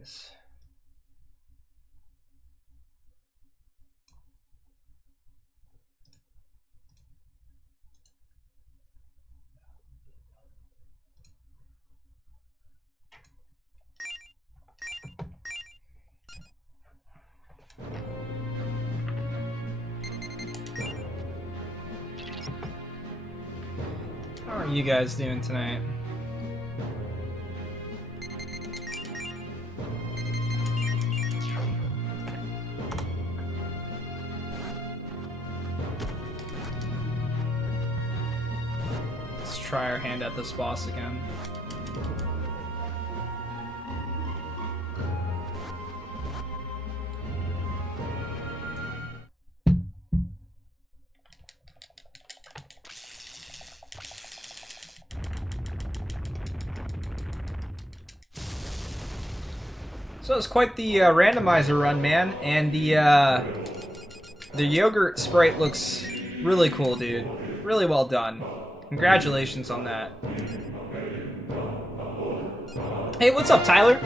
guys. How are you guys doing tonight? Let's try our hand at this boss again. So it's quite the randomizer run, man, and the yogurt sprite looks really cool, dude. Really well done. Congratulations on that. Hey, what's up, Tyler?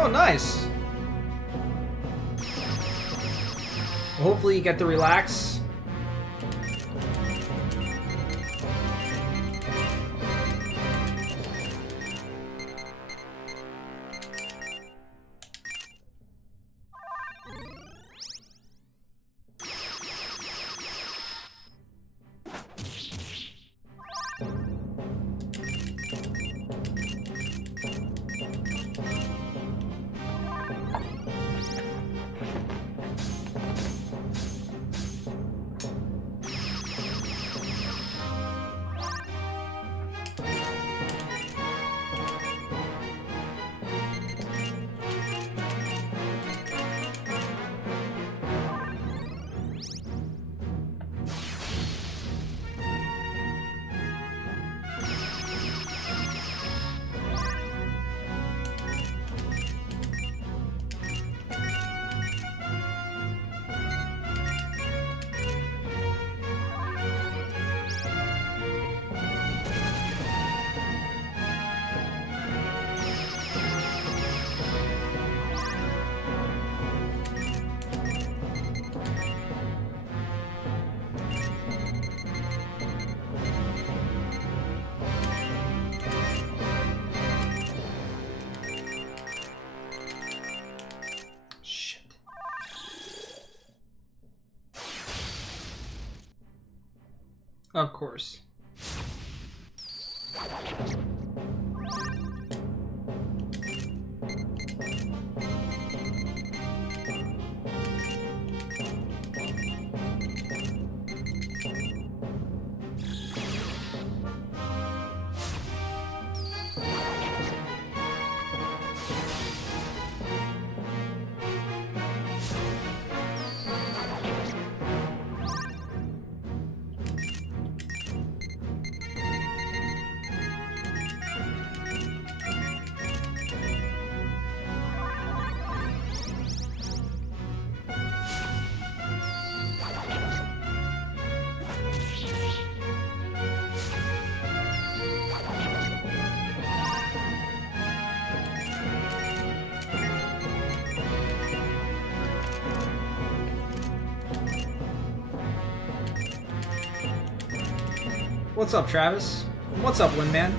Oh, nice. Well, hopefully you get to relax. Of course. What's up, Travis? What's up, Windman?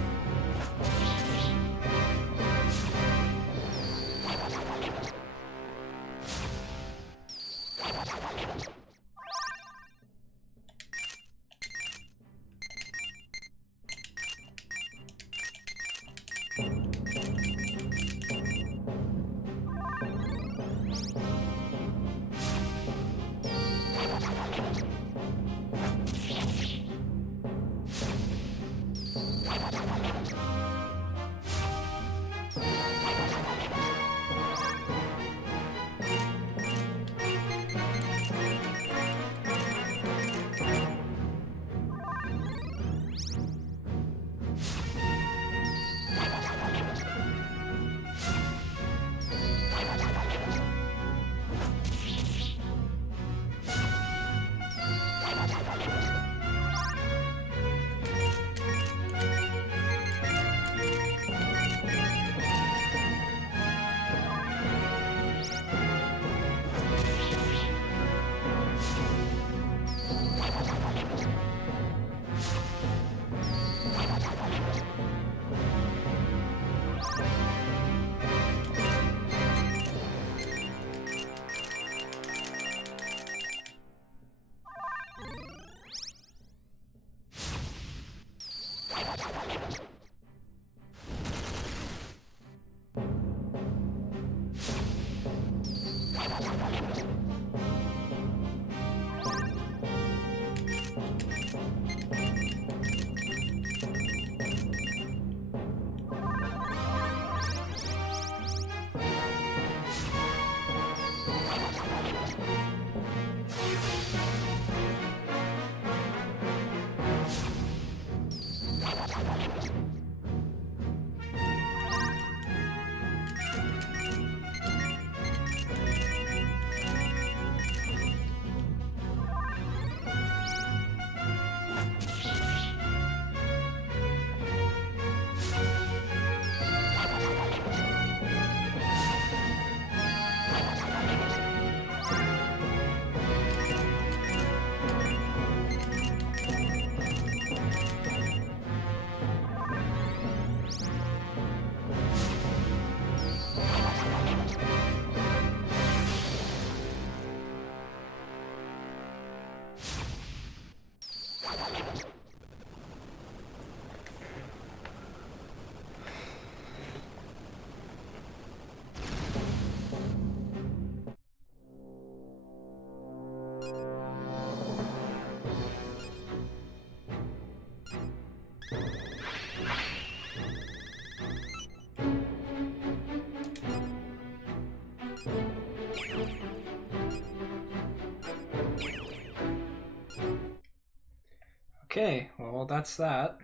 Okay, well, that's that.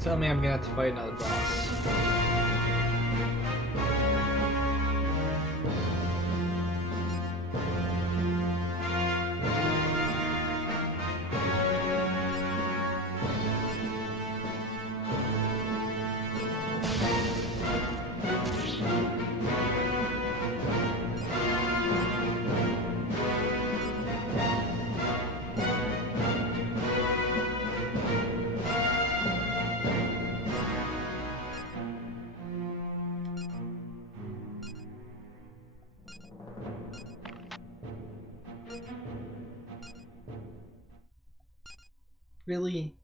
Tell me I'm gonna have to fight another boss. Really?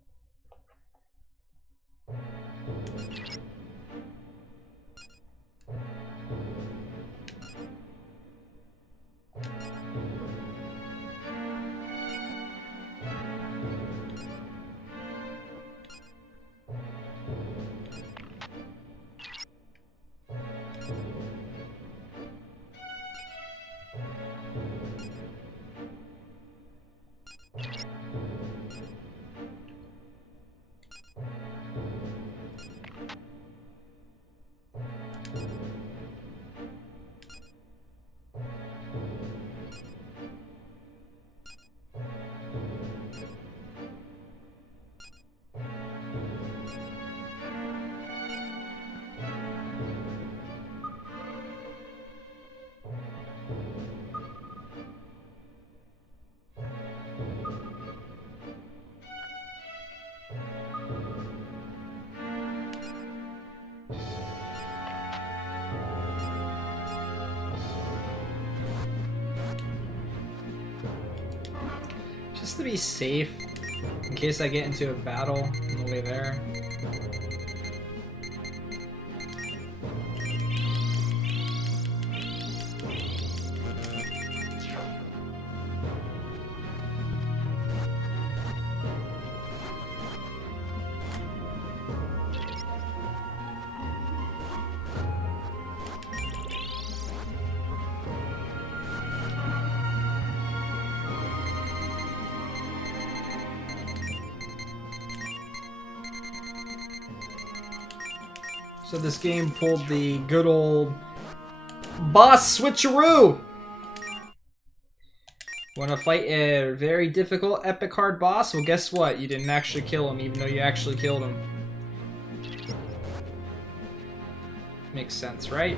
Just to be safe, in case I get into a battle on the way there. So this game pulled the good old boss switcheroo! Want to fight a very difficult epic hard boss? Well, guess what? You didn't actually kill him, even though you actually killed him. Makes sense, right?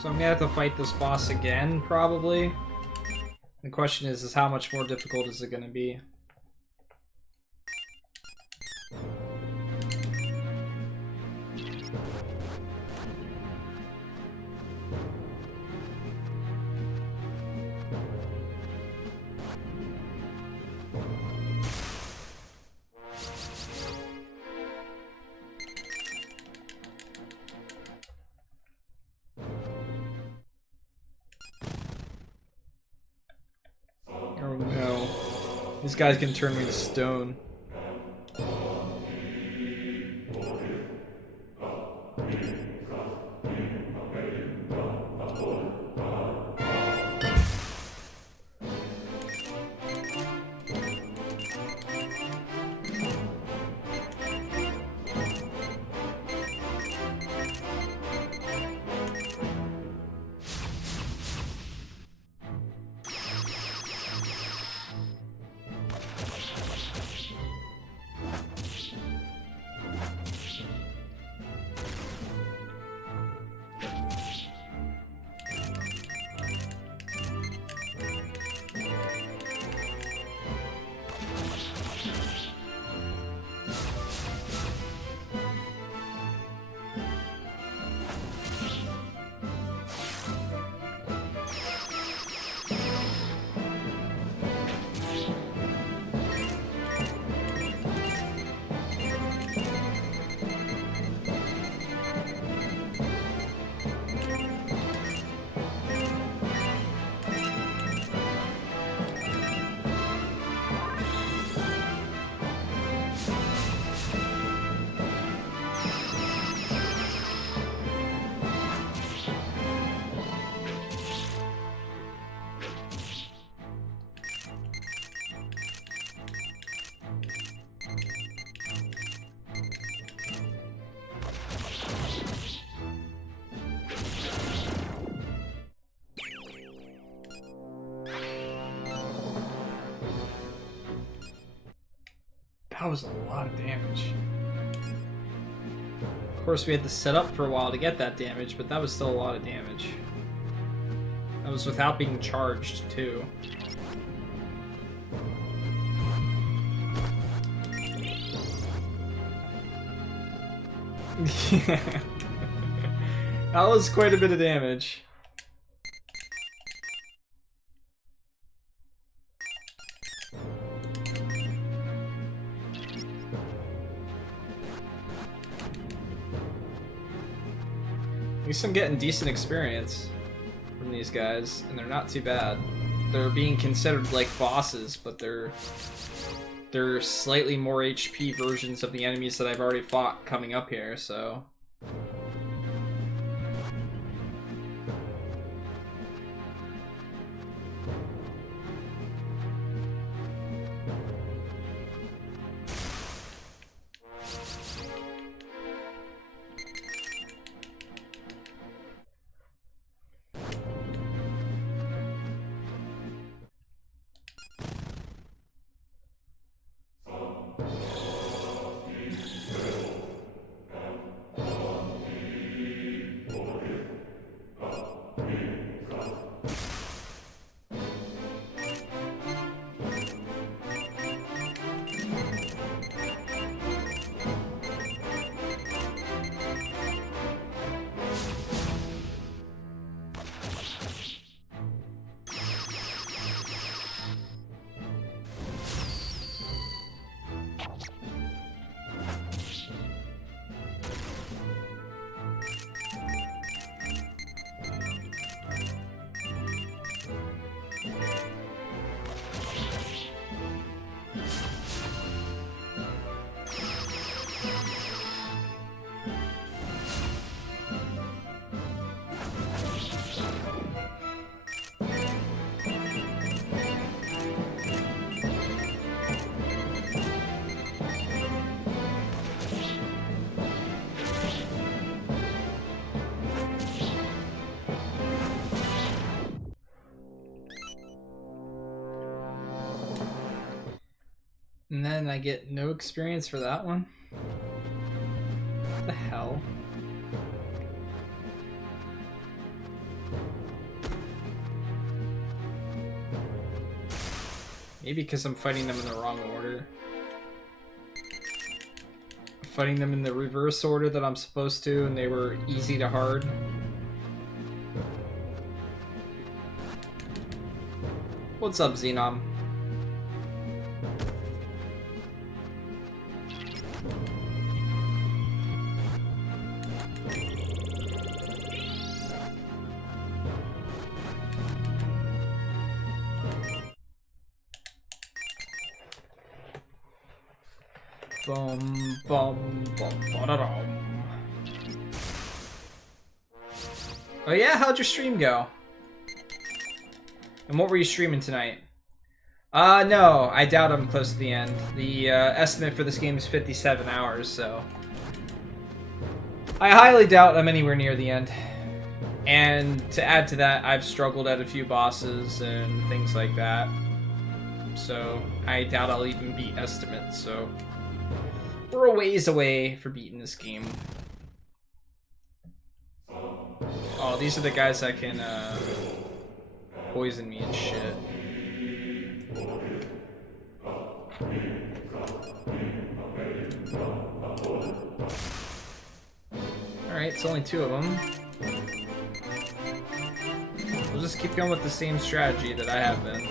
So I'm gonna have to fight this boss again, probably. The question is how much more difficult is it gonna be? These guys can turn me to stone. That was a lot of damage. Of course, we had to set up for a while to get that damage, but that was still a lot of damage. That was without being charged, too. That was quite a bit of damage. At least I'm getting decent experience from these guys, and they're not too bad. They're being considered like bosses, but they're slightly more HP versions of the enemies that I've already fought coming up here, so... And then I get no experience for that one? What the hell? Maybe because I'm fighting them in the wrong order. I'm fighting them in the reverse order that I'm supposed to, and they were easy to hard. What's up, Xenom? Bum, bum, bum, ba-da-dum. Oh yeah, how'd your stream go? And what were you streaming tonight? No, I doubt I'm close to the end. The estimate for this game is 57 hours, so... I highly doubt I'm anywhere near the end. And to add to that, I've struggled at a few bosses and things like that. So, I doubt I'll even beat estimates, so... We're a ways away for beating this game. Oh, these are the guys that can, poison me and shit. Alright, it's only 2 of them. We'll just keep going with the same strategy that I have been.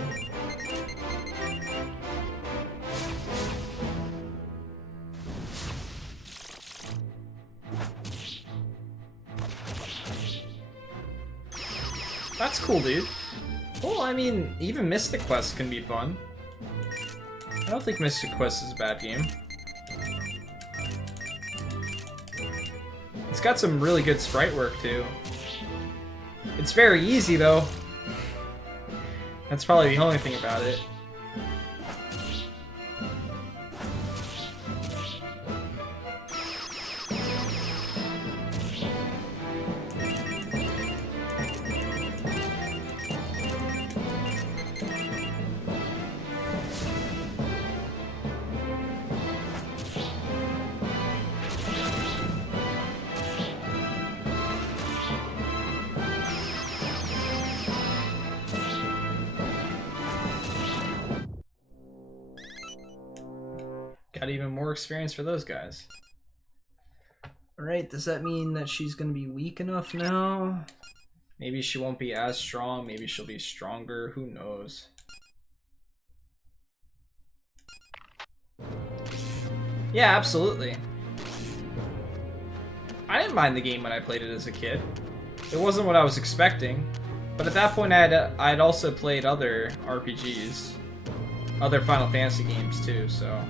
That's cool, dude. Well, I mean, even Mystic Quest can be fun. I don't think Mystic Quest is a bad game. It's got some really good sprite work, too. It's very easy, though. That's probably the only thing about it. Got even more experience for those guys. Alright, does that mean that she's gonna be weak enough now? Maybe she won't be as strong, maybe she'll be stronger, who knows? Yeah, absolutely. I didn't mind the game when I played it as a kid. It wasn't what I was expecting, but at that point I'd also played other RPGs, other Final Fantasy games too, so...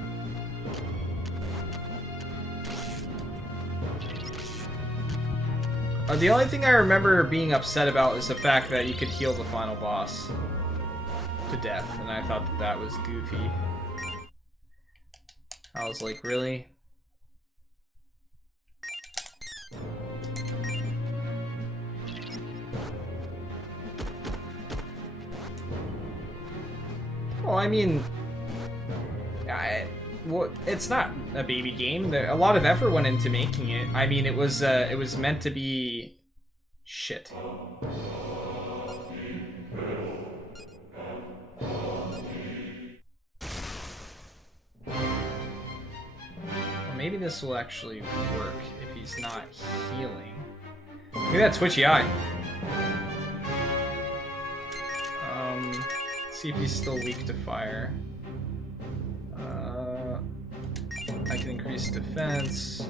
The only thing I remember being upset about is the fact that you could heal the final boss to death, and I thought that was goofy. I was like, really? Well, I mean, well, it's not a baby game. A lot of effort went into making it. I mean, it was meant to be shit. Well, maybe this will actually work if he's not healing. Look at that twitchy eye. Let's see if he's still weak to fire. I can increase defense.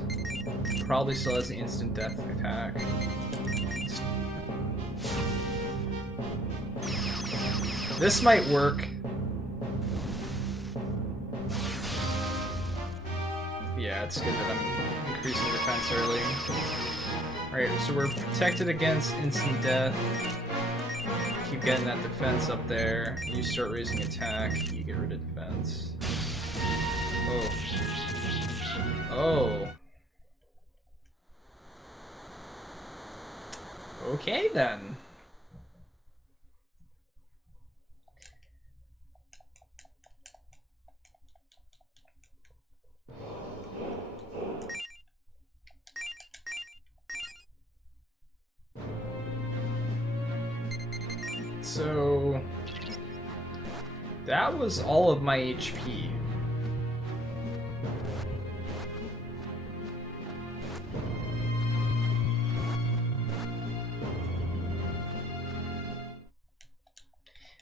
Probably still has the instant death attack. This might work. Yeah, it's good that I'm increasing defense early. Alright, so we're protected against instant death. Keep getting that defense up there. You start raising attack, you get rid of defense. Oh. Oh. Okay then. So that was all of my HP.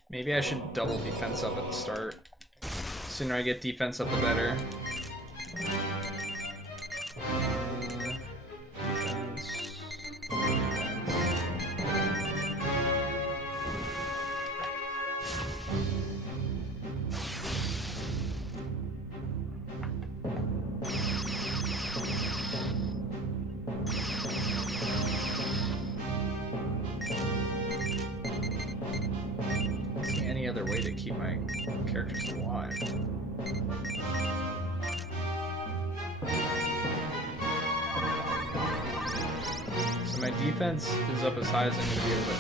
Maybe I should double defense up at the start. The sooner I get defense up, the better. way to keep my characters alive. So my defense is up as high as I'm going to be able to.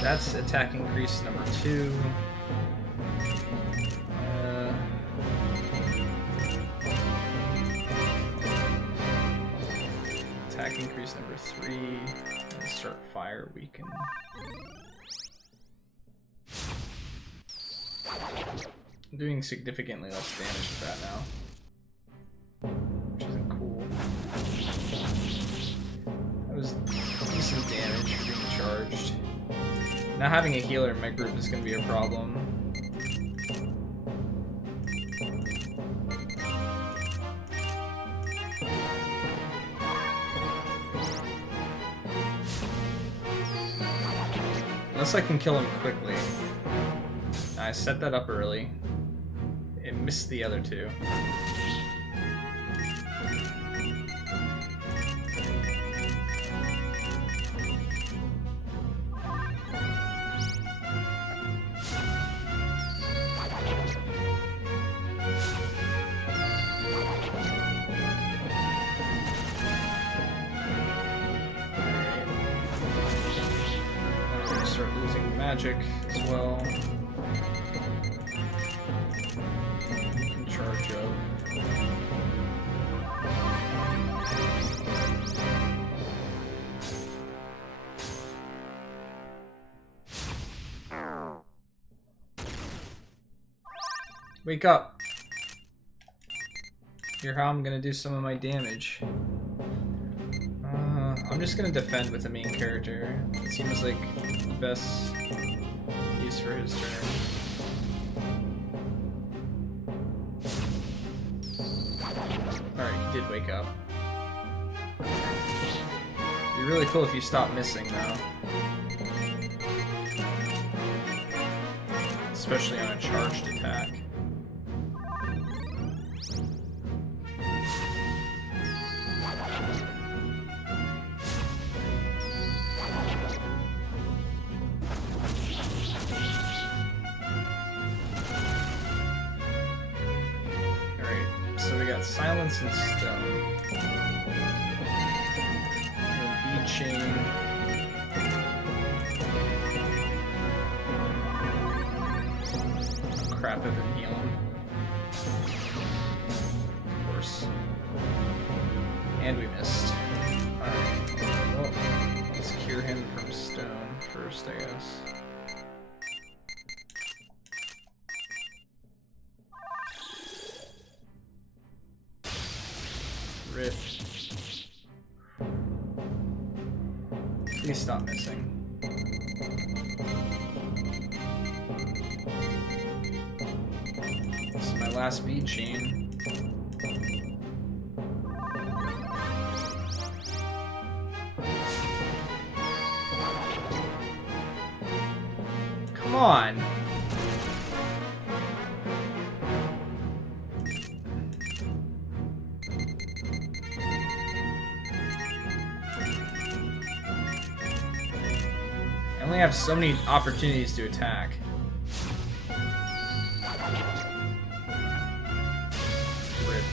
That's attack increase number 2. Attack increase number 3. Let's start fire weaken. I'm doing significantly less damage with that now, which isn't cool. That was decent damage for being charged. Not having a healer in my group is going to be a problem. Unless I can kill him quickly. I set that up early. It missed the other 2. Start losing magic as well. You can charge up. Wake up! Hear how I'm gonna do some of my damage. I'm just gonna defend with the main character. It seems like the best use for his turn. Alright, he did wake up. It'd be really cool if you stopped missing though. Especially on a charged attack. Silence and stone. Bead chain. Crap, I didn't heal him. Of course. And we missed. Alright. Well, let's cure him from stone first, I guess. Please stop missing. This is my last bead chain. Come on! I only have so many opportunities to attack. Rip.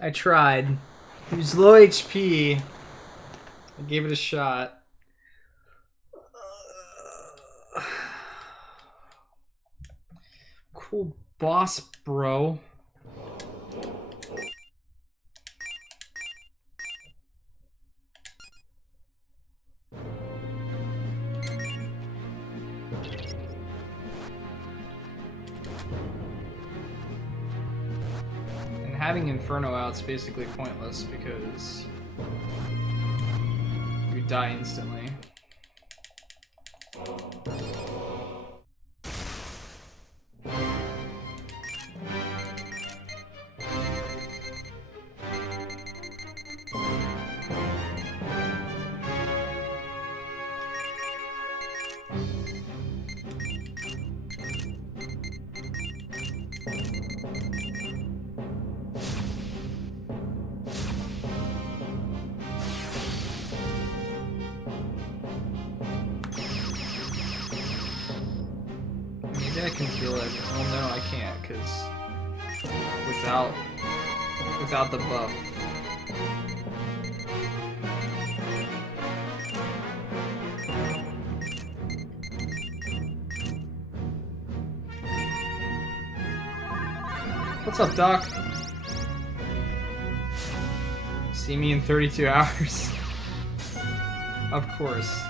I tried. He was low HP. I gave it a shot. Cool boss, bro. And having Inferno out's basically pointless because you die instantly. Maybe I can heal it. Oh no, I can't, because without the buff. What's up, Doc? See me in 32 hours? Of course.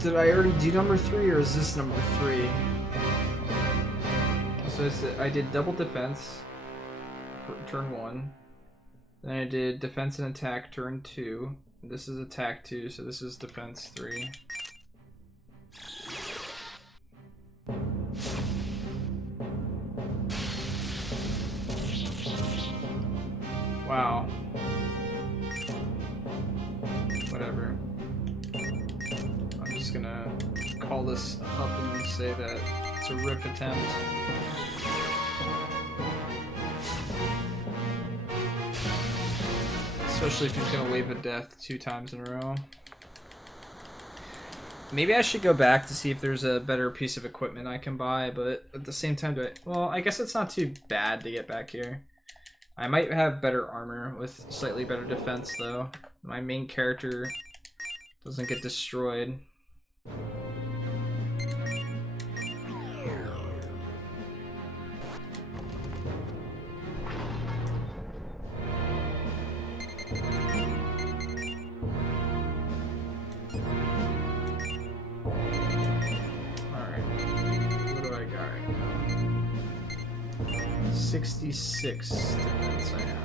Did I already do number 3, or is this number 3? So I did double defense for turn 1. Then I did defense and attack turn 2. This is attack 2, so this is defense 3. Wow. Whatever. I'm just gonna call this up and say that it's a rip attempt. Especially if he's gonna wave a death 2 times in a row. Maybe I should go back to see if there's a better piece of equipment I can buy, but at the same time, well, I guess it's not too bad to get back here. I might have better armor with slightly better defense, though. My main character doesn't get destroyed. Alright. What do I got right now? 66 defense I have.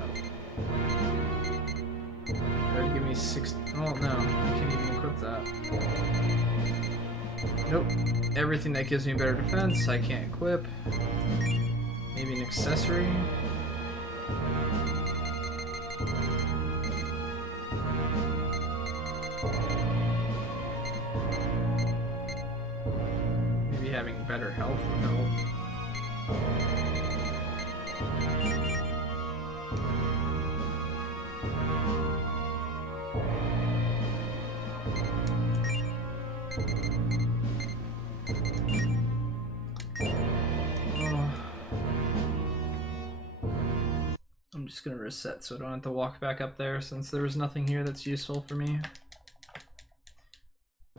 That'd give me 6. Oh no, I can't even equip that. Nope. Everything that gives me better defense, I can't equip. Maybe an accessory. Maybe having better health would help. I'm just gonna reset so I don't have to walk back up there since there was nothing here that's useful for me.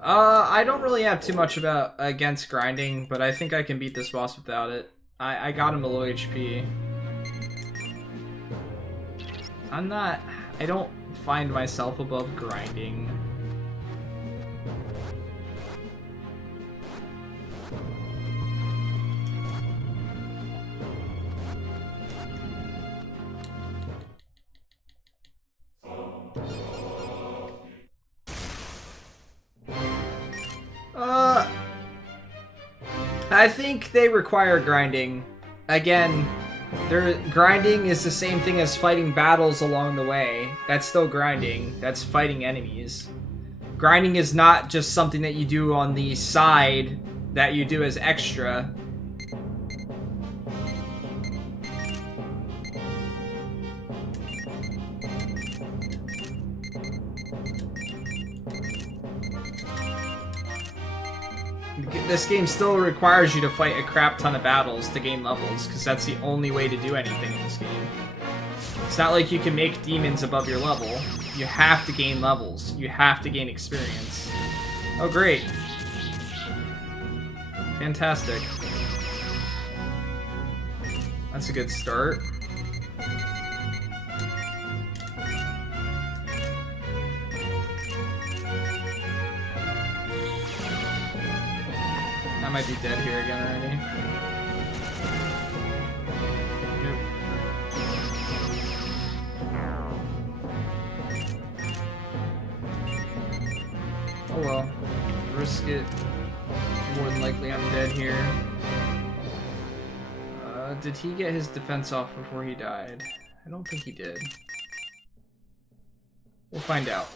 I don't really have too much against grinding, but I think I can beat this boss without it. I got him to low HP. I don't find myself above grinding. I think they require grinding. Again, grinding is the same thing as fighting battles along the way. That's still grinding. That's fighting enemies. Grinding is not just something that you do on the side that you do as extra. This game still requires you to fight a crap ton of battles to gain levels, because that's the only way to do anything in this game. It's not like you can make demons above your level. You have to gain levels. You have to gain experience. Oh, great. Fantastic. That's a good start. I might be dead here again already. Nope. Oh well. Risk it. More than likely I'm dead here. Did he get his defense off before he died? I don't think he did. We'll find out.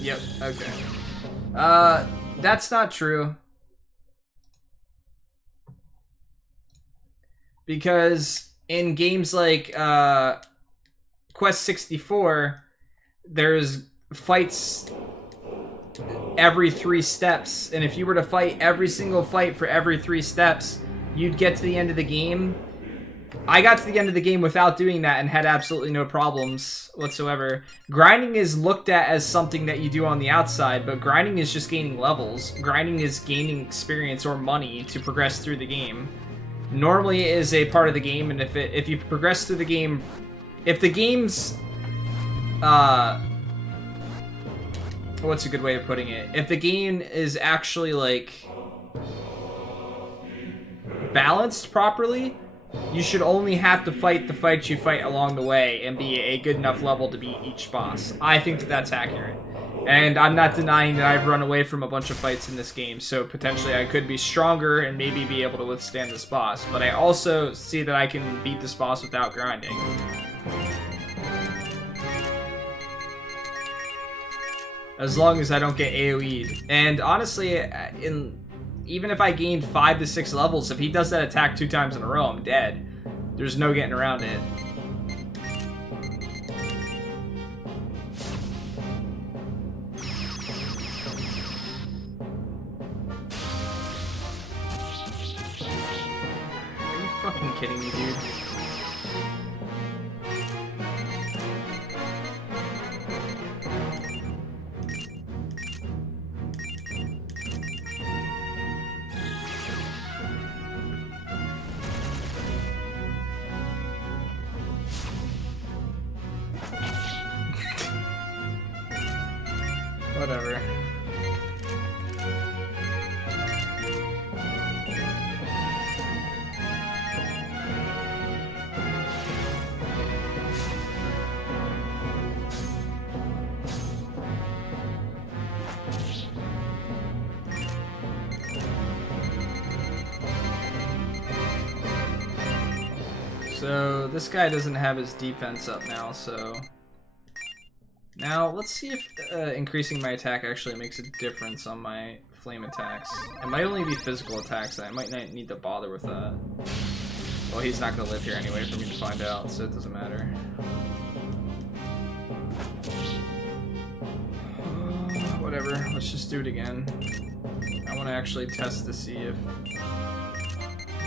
Yep, okay. That's not true. Because in games like Quest 64, there's fights every 3 steps, and if you were to fight every single fight for every 3 steps, you'd get to the end of the game. I got to the end of the game without doing that and had absolutely no problems whatsoever. Grinding is looked at as something that you do on the outside, but grinding is just gaining levels. Grinding is gaining experience or money to progress through the game. Normally it is a part of the game, and if you progress through the game, if the game's what's a good way of putting it? If the game is actually like balanced properly, you should only have to fight the fights you fight along the way and be a good enough level to beat each boss. I think that that's accurate. And I'm not denying that I've run away from a bunch of fights in this game, so potentially I could be stronger and maybe be able to withstand this boss. But I also see that I can beat this boss without grinding. As long as I don't get AoE'd. And honestly, even if I gained 5 to 6 levels, if he does that attack 2 times in a row, I'm dead. There's no getting around it. Are you fucking kidding me, dude? Whatever. So this guy doesn't have his defense up now, so now let's see if increasing my attack actually makes a difference on my flame attacks. It might only be physical attacks, I might not need to bother with that. Well, he's not going to live here anyway for me to find out, so it doesn't matter. Whatever, let's just do it again. I want to actually test to see if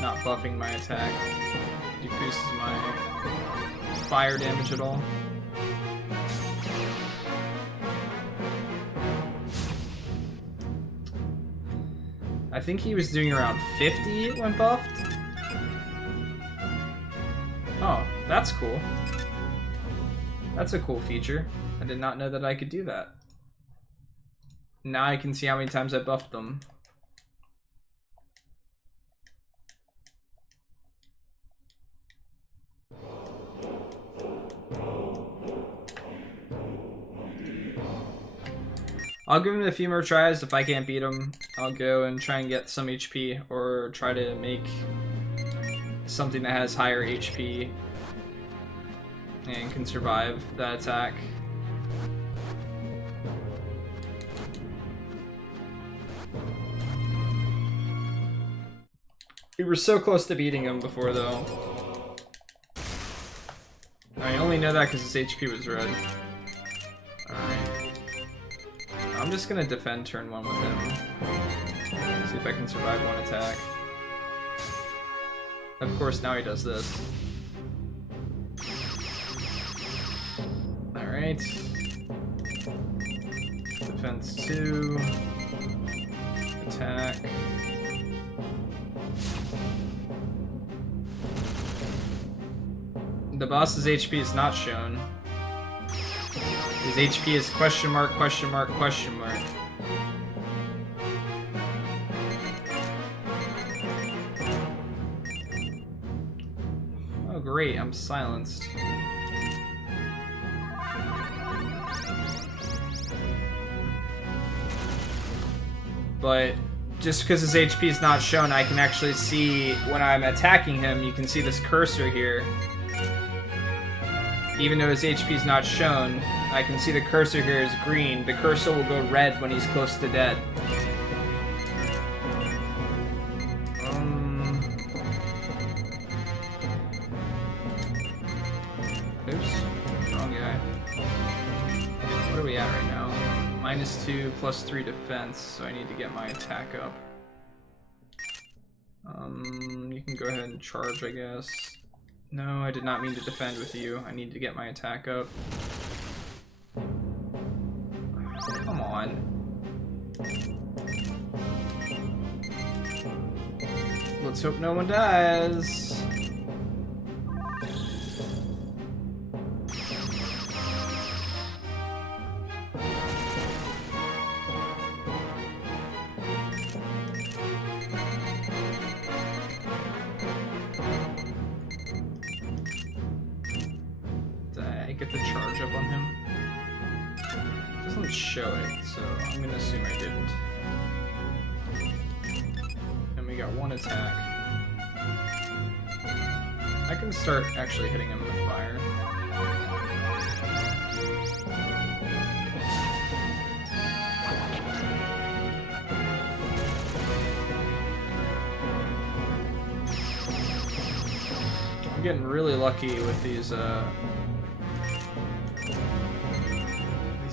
not buffing my attack decreases my fire damage at all. I think he was doing around 50 when buffed. Oh, that's cool. That's a cool feature. I did not know that I could do that. Now I can see how many times I buffed them. I'll give him a few more tries. If I can't beat him, I'll go and try and get some HP or try to make something that has higher HP and can survive that attack. We were so close to beating him before, though. I only only know that because his HP was red. Alright. I'm just gonna defend turn 1 with him. See if I can survive 1 attack. Of course, now he does this. Alright. Defense 2. Attack. The boss's HP is not shown. His HP is question mark, question mark, question mark. Oh great, I'm silenced. But just because his HP is not shown, I can actually see when I'm attacking him, you can see this cursor here. Even though his HP is not shown, I can see the cursor here is green. The cursor will go red when he's close to dead. Oops. Wrong guy. What are we at right now? -2, +3 defense, so I need to get my attack up. You can go ahead and charge, I guess. No, I did not mean to defend with you. I need to get my attack up. Come on. Let's hope no one dies. Get the charge up on him. It doesn't show it, so I'm gonna assume I didn't. And we got 1 attack. I can start actually hitting him with fire. I'm getting really lucky with these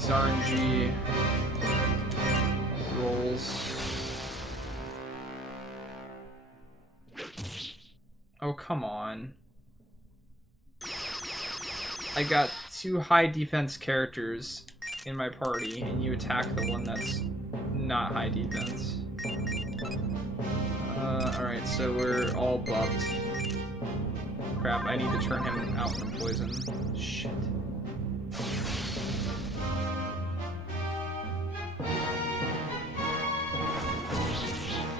RNG rolls. Oh, come on. I got 2 high defense characters in my party, and you attack the one that's not high defense. Alright, so we're all buffed. Crap, I need to turn him out from poison. Shit.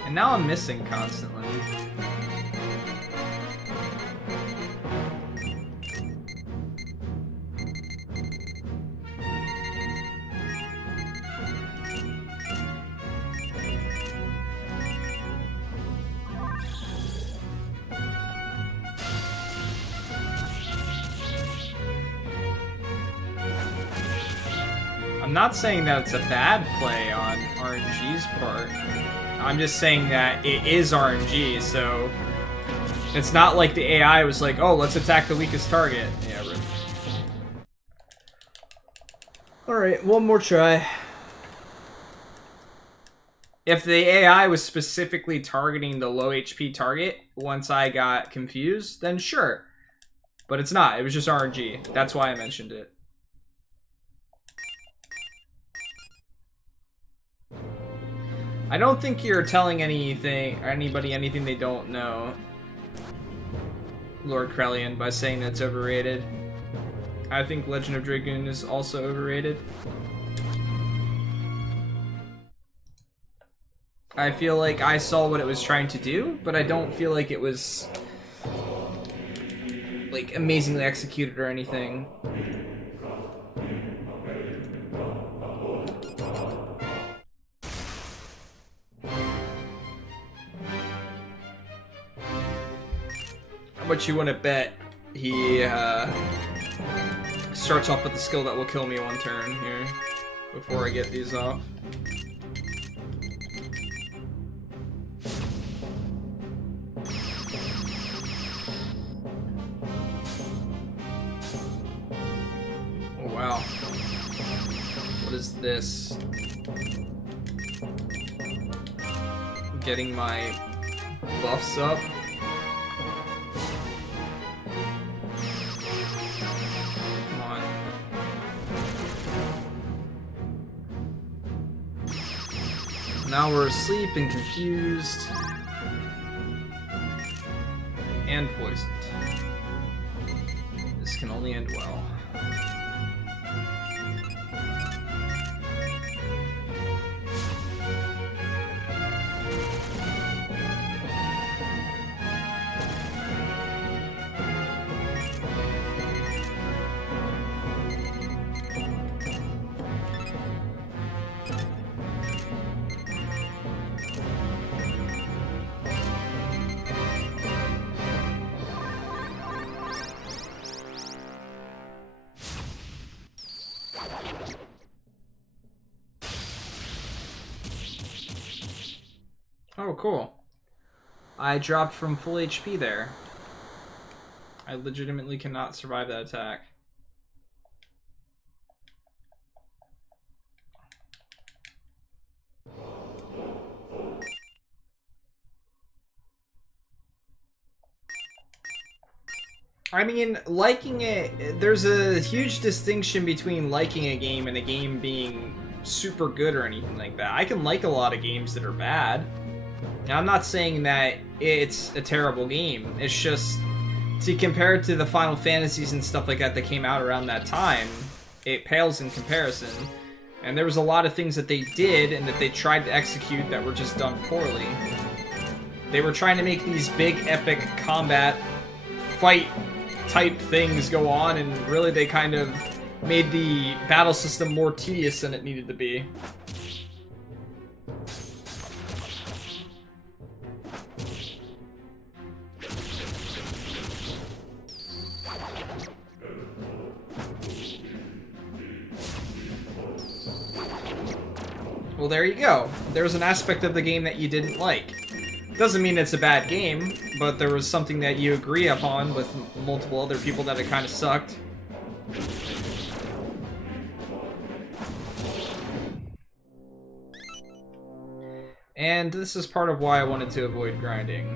And now I'm missing constantly. I'm not saying that it's a bad play on RNG's part. I'm just saying that it is RNG, so it's not like the AI was like, oh, let's attack the weakest target. Yeah, right. Alright, one more try. If the AI was specifically targeting the low HP target once I got confused, then sure. But it's not. It was just RNG. That's why I mentioned it. I don't think you're telling anybody anything they don't know, Lord Krellian, by saying that's overrated. I think Legend of Dragoon is also overrated. I feel like I saw what it was trying to do, but I don't feel like it was like amazingly executed or anything. How much you want to bet he starts off with a skill that will kill me 1 turn here before I get these off? What is this? Getting my buffs up. Come on. Now we're asleep and confused. And poisoned. This can only end well. Oh, cool. I dropped from full HP there. I legitimately cannot survive that attack. I mean, liking it, there's a huge distinction between liking a game and a game being super good or anything like that. I can like a lot of games that are bad. Now, I'm not saying that it's a terrible game. It's just, to compare it to the Final Fantasies and stuff like that came out around that time, it pales in comparison. And there was a lot of things that they did and that they tried to execute that were just done poorly. They were trying to make these big, epic combat fight type things go on, and really they kind of made the battle system more tedious than it needed to be. Well, there you go. There's an aspect of the game that you didn't like. Doesn't mean it's a bad game, but there was something that you agree upon with multiple other people that it kind of sucked. And this is part of why I wanted to avoid grinding.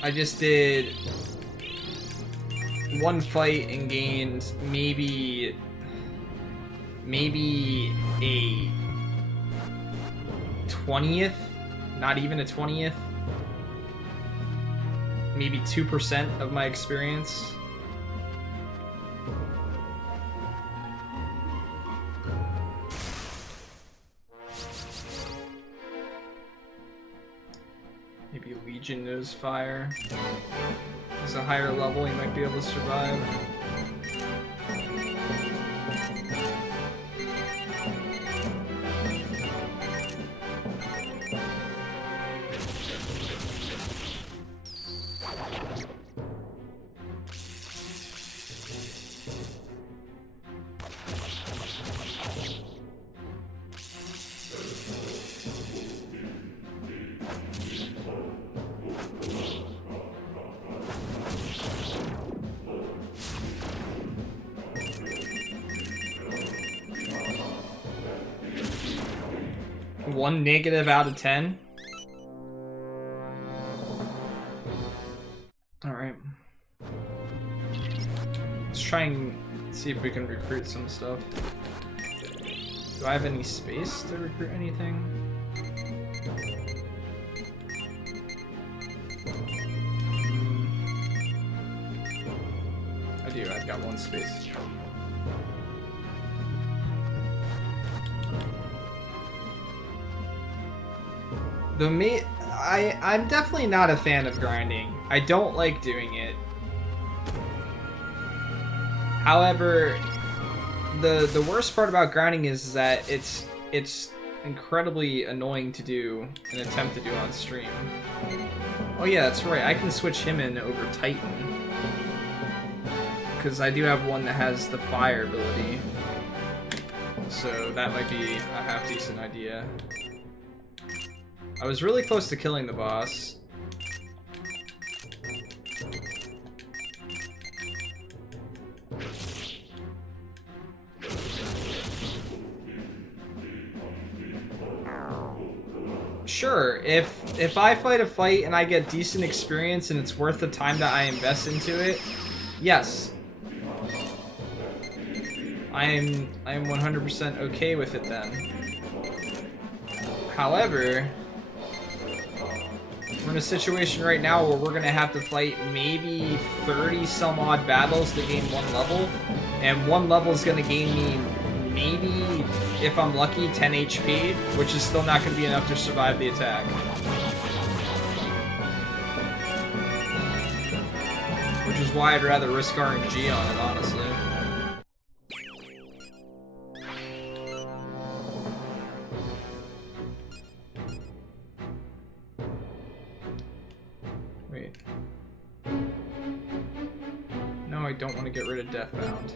I just did one fight and gained maybe a 20th, not even a 20th, maybe 2% of my experience. Maybe Legion knows fire. It's a higher level, you might be able to survive. One negative out of 10. Alright. Let's try and see if we can recruit some stuff. Do I have any space to recruit anything? I do, I've got one space. I'm definitely not a fan of grinding. I don't like doing it. However, the worst part about grinding is that it's incredibly annoying to do and attempt to do on stream. Oh yeah, that's right. I can switch him in over Titan. Because I do have one that has the fire ability. So that might be a half-decent idea. I was really close to killing the boss. Sure, if I fight a fight and I get decent experience and it's worth the time that I invest into it, yes. I am 100% okay with it then. However, we're in a situation right now where we're gonna have to fight maybe 30 some odd battles to gain one level, and one level is gonna gain me maybe, if I'm lucky, 10 HP, which is still not gonna be enough to survive the attack. Which is why I'd rather risk RNG on it, honestly. Wait. No, I don't want to get rid of Deathbound.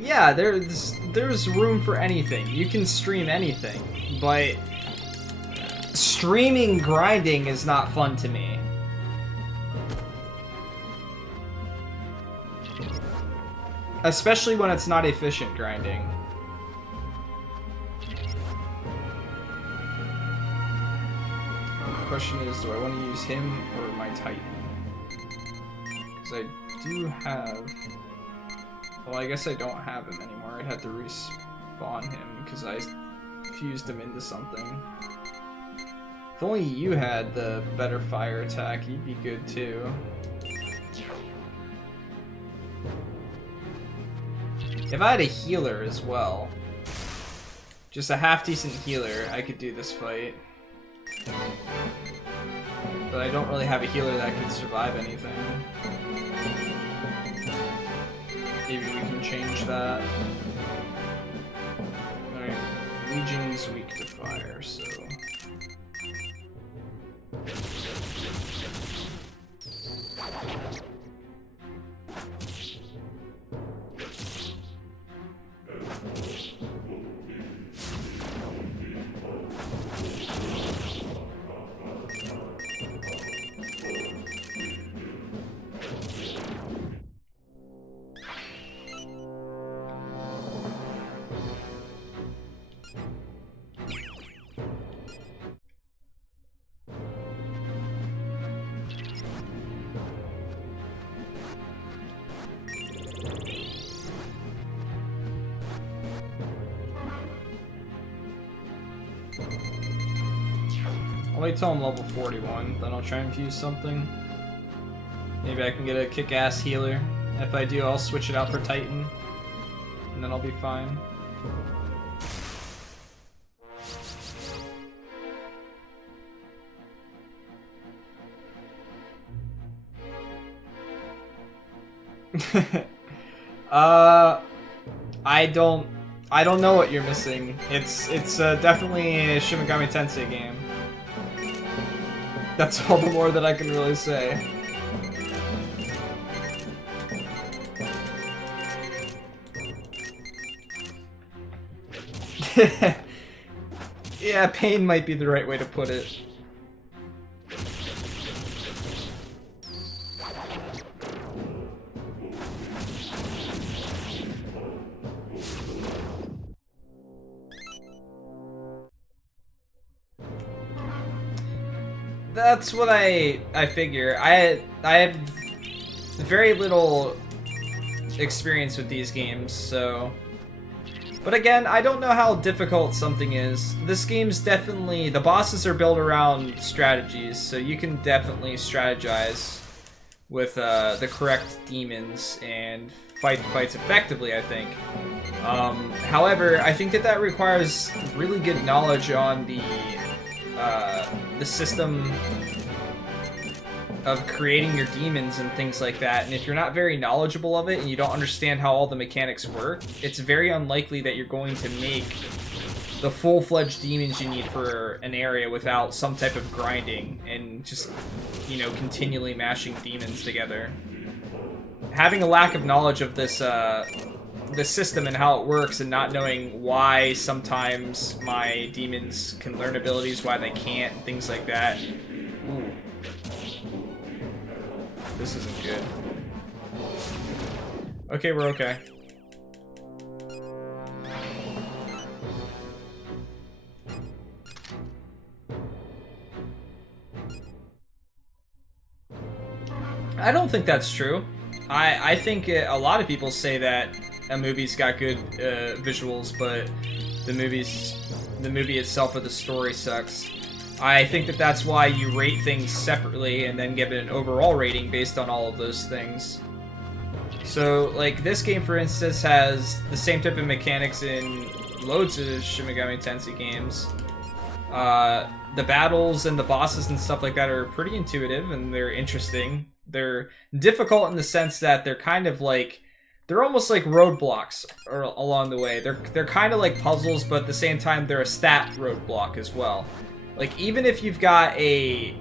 Yeah, there's room for anything. You can stream anything, but streaming grinding is not fun to me. Especially when it's not efficient grinding. The question is, do I want to use him or my Titan? Because I do have... Well, I guess I don't have him anymore. I'd have to respawn him because I fused him into something. If only you had the better fire attack, you'd be good too. If I had a healer as well, just a half-decent healer, I could do this fight. But I don't really have a healer that could survive anything. Maybe we can change that. Alright, Legion's weak to fire, so... I'll wait till I'm level 41, then I'll try and fuse something. Maybe I can get a kick-ass healer. If I do, I'll switch it out for Titan, and then I'll be fine. I don't know what you're missing. It's definitely a Shin Megami Tensei game. That's all the more that I can really say. Yeah, pain might be the right way to put it. That's what I figure. I have very little experience with these games, so... But again, I don't know how difficult something is. This game's definitely... The bosses are built around strategies, so you can definitely strategize with the correct demons and fight fights effectively, I think. However, I think that requires really good knowledge on the system of creating your demons and things like that, and if you're not very knowledgeable of it and you don't understand how all the mechanics work, it's very unlikely that you're going to make the full-fledged demons you need for an area without some type of grinding and just, you know, continually mashing demons together. Having a lack of knowledge of this system and how it works, and not knowing why sometimes my demons can learn abilities, why they can't, and things like that. Ooh. This isn't good. Okay, we're okay. I don't think that's true. I think a lot of people say that a movie's got good visuals, but the movie itself or the story sucks. I think that that's why you rate things separately and then give it an overall rating based on all of those things. So, like, this game, for instance, has the same type of mechanics in loads of Shin Megami Tensei games. The battles and the bosses and stuff like that are pretty intuitive and they're interesting. They're difficult in the sense that they're kind of like, they're almost like roadblocks along the way. They're kind of like puzzles, but at the same time they're a stat roadblock as well. Like, even if you've got the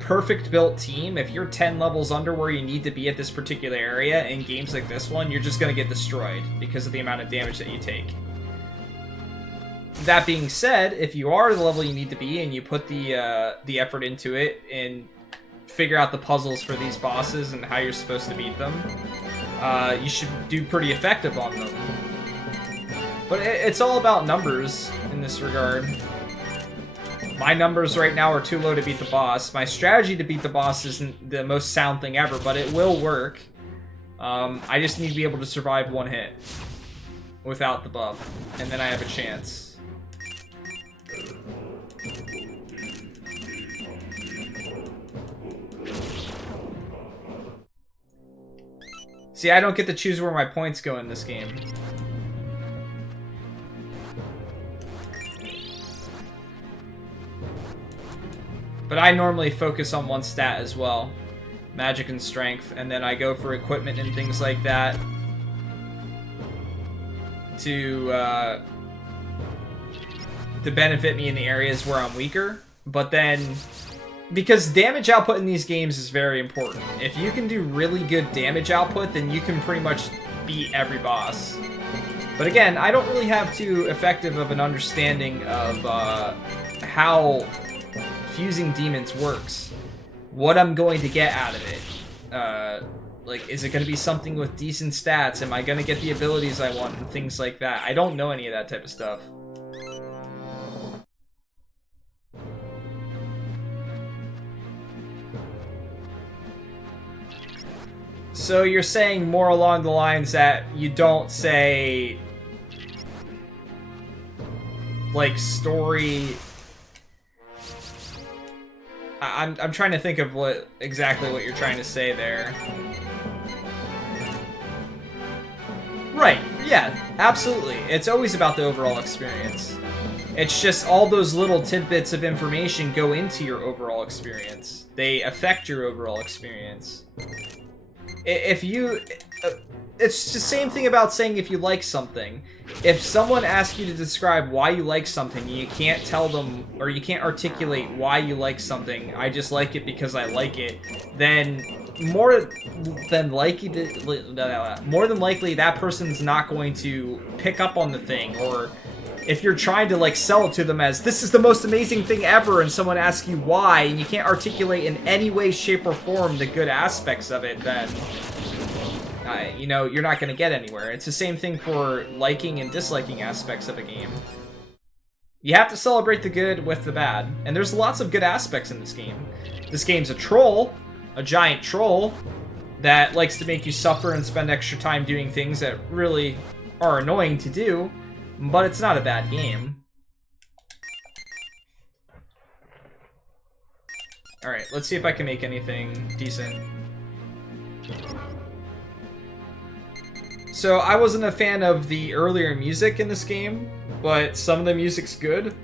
perfect built team, if you're 10 levels under where you need to be at this particular area in games like this one, you're just going to get destroyed because of the amount of damage that you take. That being said, if you are the level you need to be and you put the effort into it and figure out the puzzles for these bosses and how you're supposed to beat them, you should do pretty effective on them. But it's all about numbers in this regard. My numbers right now are too low to beat the boss. My strategy to beat the boss isn't the most sound thing ever, but it will work. I just need to be able to survive one hit without the buff, and then I have a chance. See, I don't get to choose where my points go in this game. But I normally focus on one stat as well. Magic and strength. And then I go for equipment and things like that. To benefit me in the areas where I'm weaker. But then, because damage output in these games is very important. If you can do really good damage output, then you can pretty much beat every boss. But again, I don't really have too effective of an understanding of how fusing demons works. What I'm going to get out of it. Like, is it going to be something with decent stats? Am I going to get the abilities I want and things like that? I don't know any of that type of stuff. So you're saying more along the lines that you don't say, like, story... I'm trying to think of exactly what you're trying to say there. Right, yeah, absolutely. It's always about the overall experience. It's just all those little tidbits of information go into your overall experience. They affect your overall experience. If you... It's the same thing about saying if you like something. If someone asks you to describe why you like something, and you can't tell them, or you can't articulate why you like something, I just like it because I like it, then more than likely that person's not going to pick up on the thing. Or if you're trying to, like, sell it to them as, this is the most amazing thing ever, and someone asks you why, and you can't articulate in any way, shape, or form the good aspects of it, then... you know, you're not going to get anywhere. It's the same thing for liking and disliking aspects of a game. You have to celebrate the good with the bad. And there's lots of good aspects in this game. This game's a troll, a giant troll, that likes to make you suffer and spend extra time doing things that really are annoying to do, but it's not a bad game. Alright, let's see if I can make anything decent. So, I wasn't a fan of the earlier music in this game, but some of the music's good.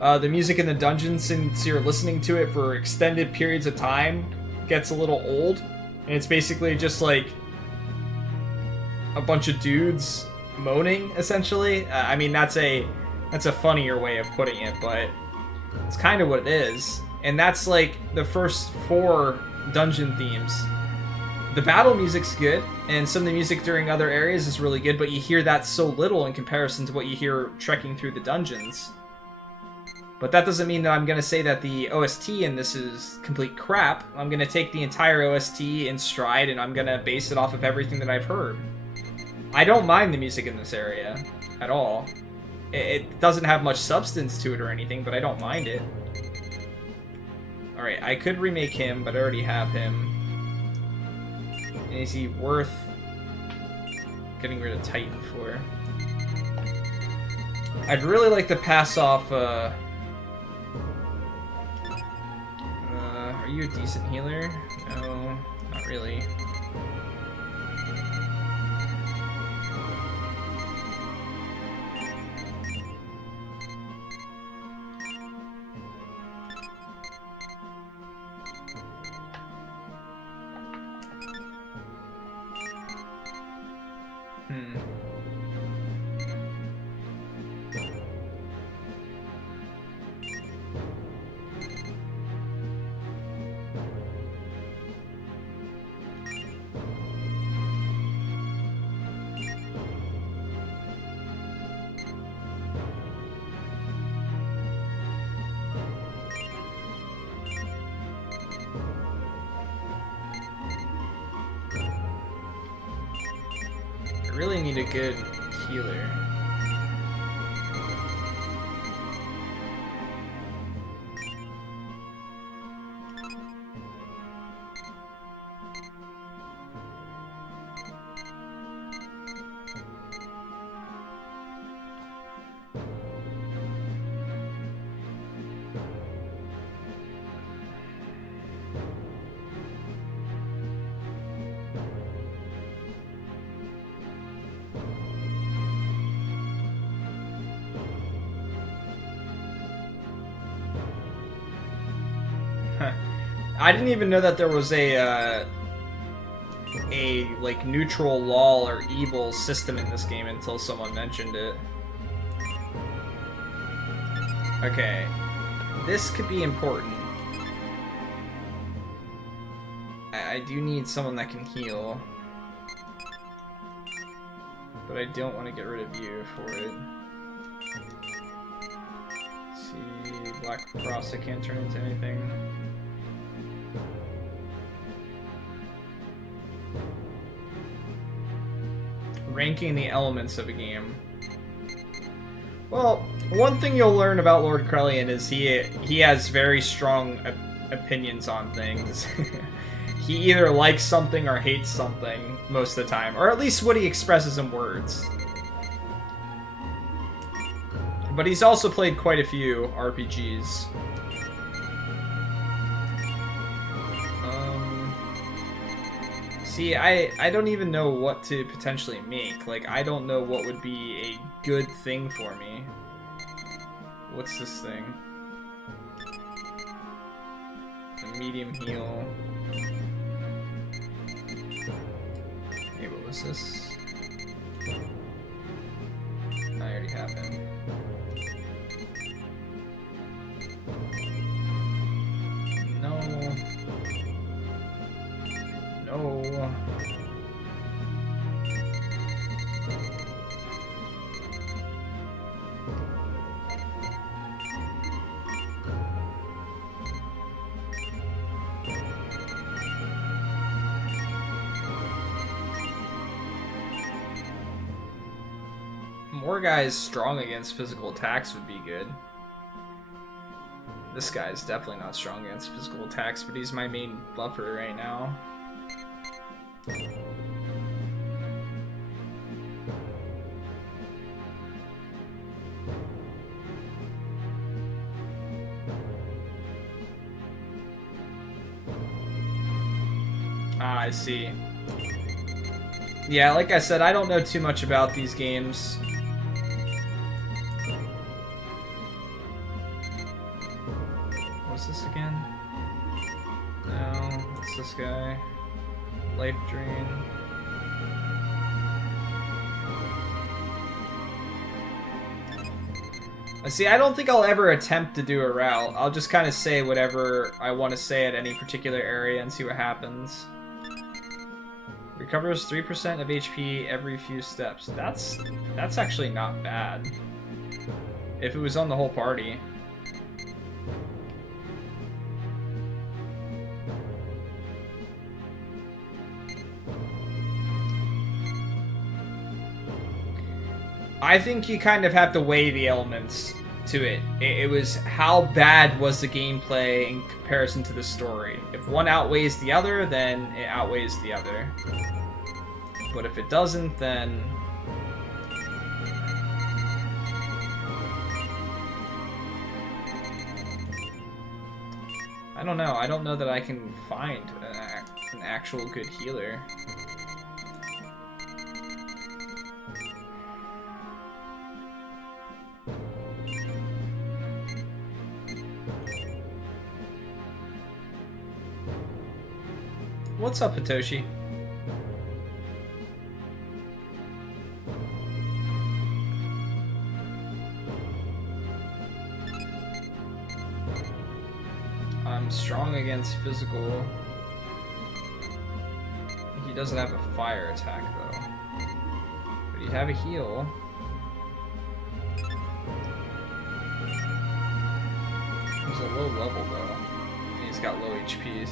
The music in the dungeons, since you're listening to it for extended periods of time, gets a little old. And it's basically just like a bunch of dudes moaning, essentially. I mean, that's a funnier way of putting it, but it's kind of what it is. And that's like the first 4 dungeon themes. The battle music's good, and some of the music during other areas is really good, but you hear that so little in comparison to what you hear trekking through the dungeons. But that doesn't mean that I'm going to say that the OST in this is complete crap. I'm going to take the entire OST in stride, and I'm going to base it off of everything that I've heard. I don't mind the music in this area at all. It doesn't have much substance to it or anything, but I don't mind it. Alright, I could remake him, but I already have him. And is he worth getting rid of Titan for? I'd really like to pass off, are you a decent healer? No, not really. I really need a good healer. I didn't even know that there was a like neutral lol or evil system in this game until someone mentioned it. Okay, this could be important. I do need someone that can heal, but I don't want to get rid of you for it. Let's see, Black Frost, I can't turn into anything. Ranking the elements of a game. Well, one thing you'll learn about Lord Krellian is he has very strong opinions on things. He either likes something or hates something most of the time, or at least what he expresses in words. But he's also played quite a few RPGs. See, I don't even know what to potentially make. Like, I don't know what would be a good thing for me. What's this thing? A medium heal. Hey, what was this? I already have him. No. No. More guys strong against physical attacks would be good. This guy's definitely not strong against physical attacks, but he's my main buffer right now. Ah, I see. Yeah, like I said, I don't know too much about these games. What's this again? No, what's this guy? Life Drain. See, I don't think I'll ever attempt to do a route. I'll just kind of say whatever I want to say at any particular area and see what happens. Recovers 3% of HP every few steps. That's actually not bad. If it was on the whole party. I think you kind of have to weigh the elements to it. It was how bad was the gameplay in comparison to the story. If one outweighs the other, then it outweighs the other. But if it doesn't, then... I don't know. I don't know that I can find an actual good healer. What's up, Hitoshi? I'm strong against physical. He doesn't have a fire attack, though. But he'd have a heal. He's a low level, though. And he's got low HPs.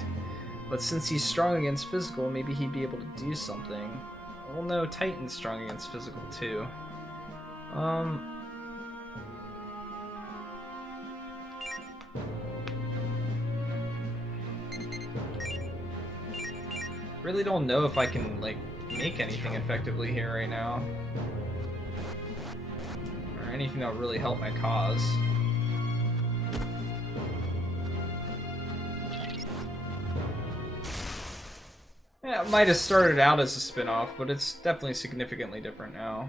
But since he's strong against physical, maybe he'd be able to do something. Well, no, Titan's strong against physical, too. Really don't know if I can, like, make anything effectively here right now. Or anything that'll really help my cause. Yeah, it might have started out as a spin-off, but it's definitely significantly different now.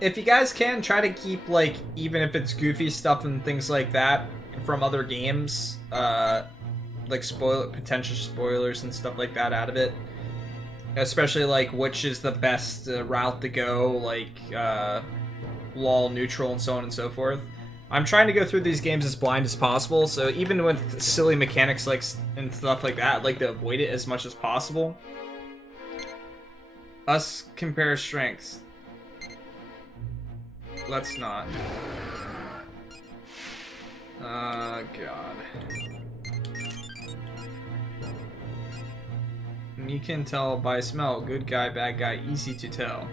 If you guys can, try to keep, like, even if it's goofy stuff and things like that from other games, like potential spoilers and stuff like that out of it. Especially, like, which is the best route to go, like, lol, neutral, and so on and so forth. I'm trying to go through these games as blind as possible, so even with silly mechanics like and stuff like that, I'd like to avoid it as much as possible. Us compare strengths. Let's not. God. You can tell by smell. Good guy, bad guy, easy to tell.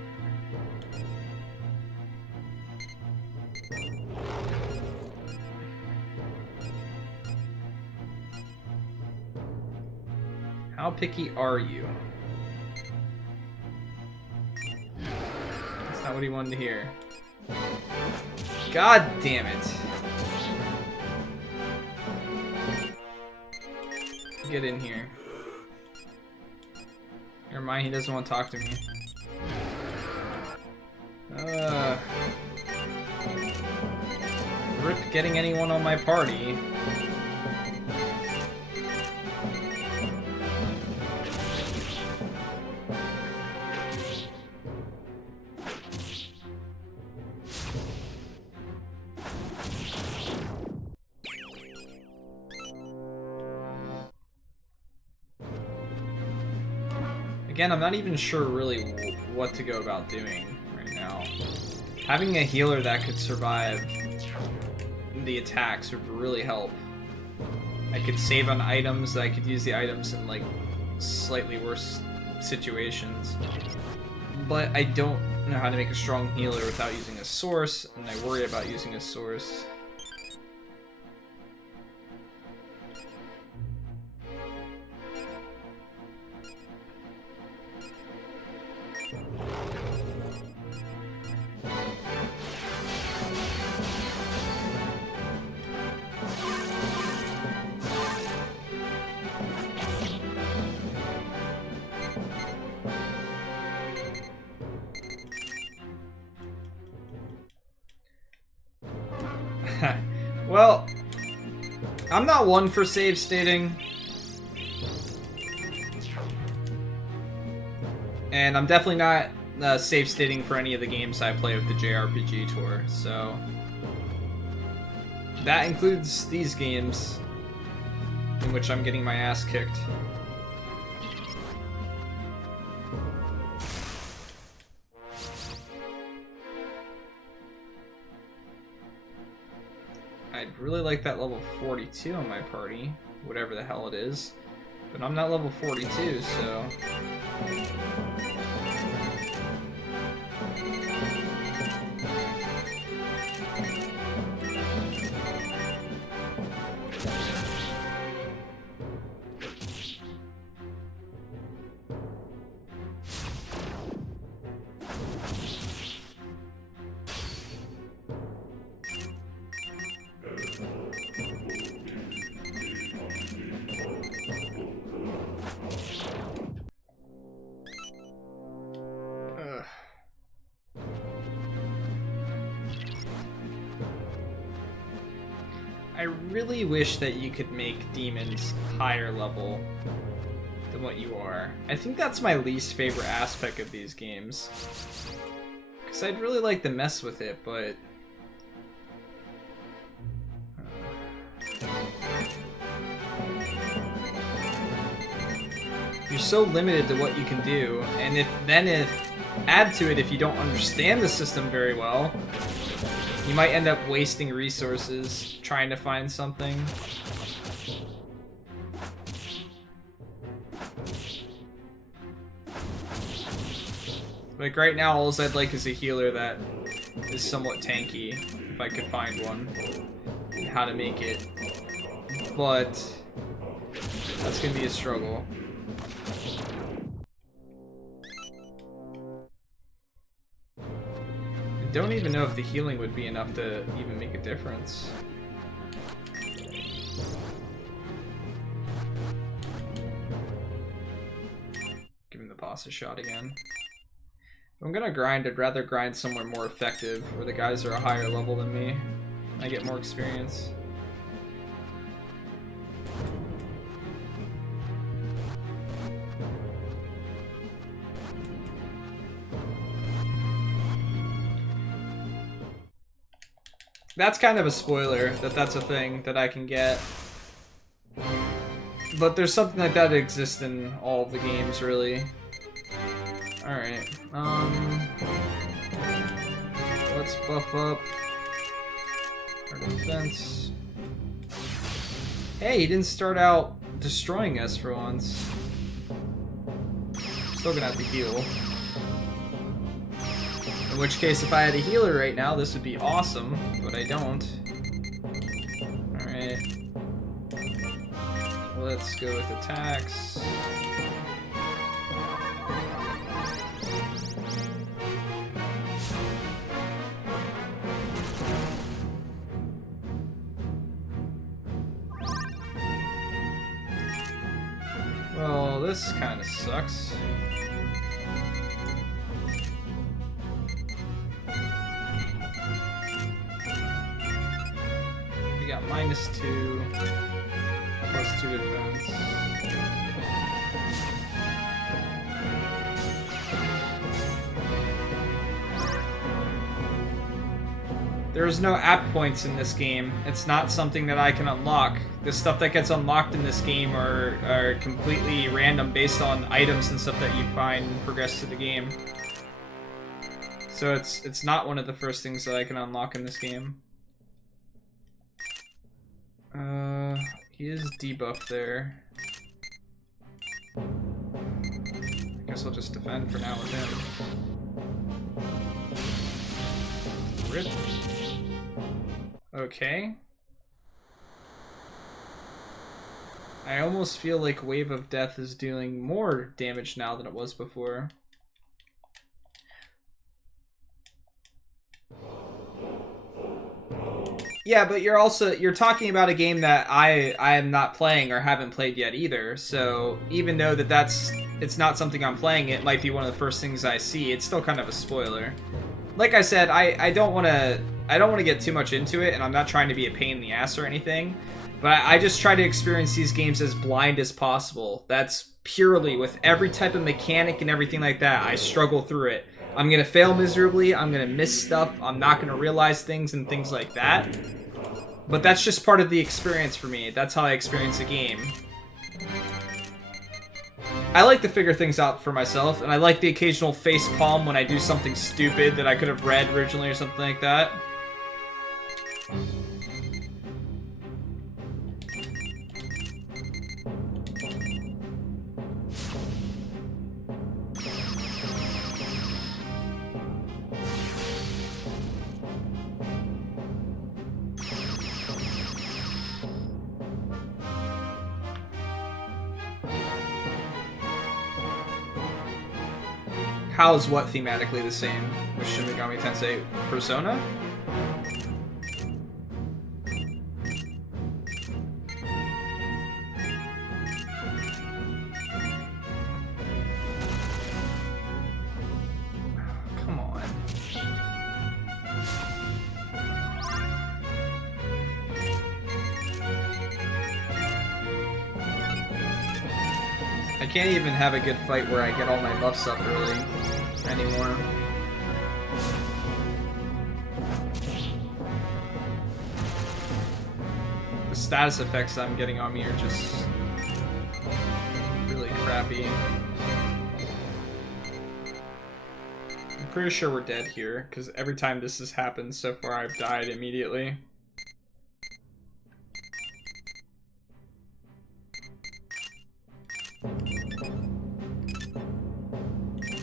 How picky are you? That's not what he wanted to hear. God damn it. Get in here. Never mind, he doesn't want to talk to me. Rip getting anyone on my party. Again, I'm not even sure really what to go about doing right now. Having a healer that could survive the attacks would really help. I could save on items, I could use the items in, like, slightly worse situations. But I don't know how to make a strong healer without using a source, and I worry about using a source. Well, I'm not one for save stating. And I'm definitely not save stating for any of the games I play with the JRPG tour, so... That includes these games, in which I'm getting my ass kicked. I'd really like that level 42 on my party, whatever the hell it is. But I'm not level 42, so... I really wish that you could make demons higher level than what you are. I think that's my least favorite aspect of these games. Because I'd really like to mess with it, but... You're so limited to what you can do, and add to it, if you don't understand the system very well, you might end up wasting resources trying to find something. Like right now, all I'd like is a healer that is somewhat tanky, if I could find one, and how to make it. But that's gonna be a struggle. I don't even know if the healing would be enough to even make a difference. Giving the boss a shot again. If I'm gonna grind, I'd rather grind somewhere more effective, where the guys are a higher level than me. I get more experience. That's kind of a spoiler, that's a thing that I can get. But there's something like that that exists in all of the games, really. Alright, let's buff up our defense. Hey, he didn't start out destroying us for once. Still gonna have to heal. In which case, if I had a healer right now, this would be awesome, but I don't. Alright. Let's go with attacks. Well, this kind of sucks. -2, +2 defense. There's no app points in this game. It's not something that I can unlock. The stuff that gets unlocked in this game are completely random based on items and stuff that you find and progress through the game. So it's not one of the first things that I can unlock in this game. He is debuffed there. I guess I'll just defend for now with him. Rip. Okay. I almost feel like Wave of Death is doing more damage now than it was before. Yeah, but you're talking about a game that I am not playing or haven't played yet either. So even though it's not something I'm playing, it might be one of the first things I see. It's still kind of a spoiler. Like I said, I don't want to get too much into it, and I'm not trying to be a pain in the ass or anything. But I just try to experience these games as blind as possible. That's purely with every type of mechanic and everything like that. I struggle through it. I'm going to fail miserably. I'm going to miss stuff. I'm not going to realize things and things like that. But that's just part of the experience for me. That's how I experience a game. I like to figure things out for myself, and I like the occasional face palm when I do something stupid that I could have read originally or something like that. How's what thematically the same with Shin Megami Tensei Persona? Come on. I can't even have a good fight where I get all my buffs up early anymore. The status effects I'm getting on me are just really crappy. I'm pretty sure we're dead here, because every time this has happened so far I've died immediately.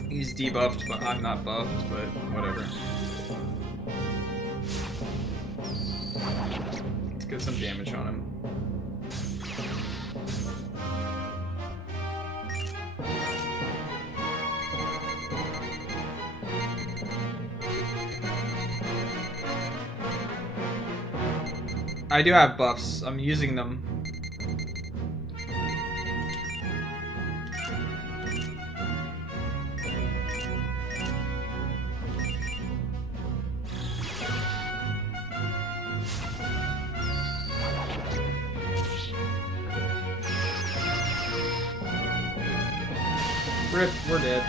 He's debuffed, but I'm not buffed, but whatever. Let's get some damage on him. I do have buffs. I'm using them. Rip, we're dead.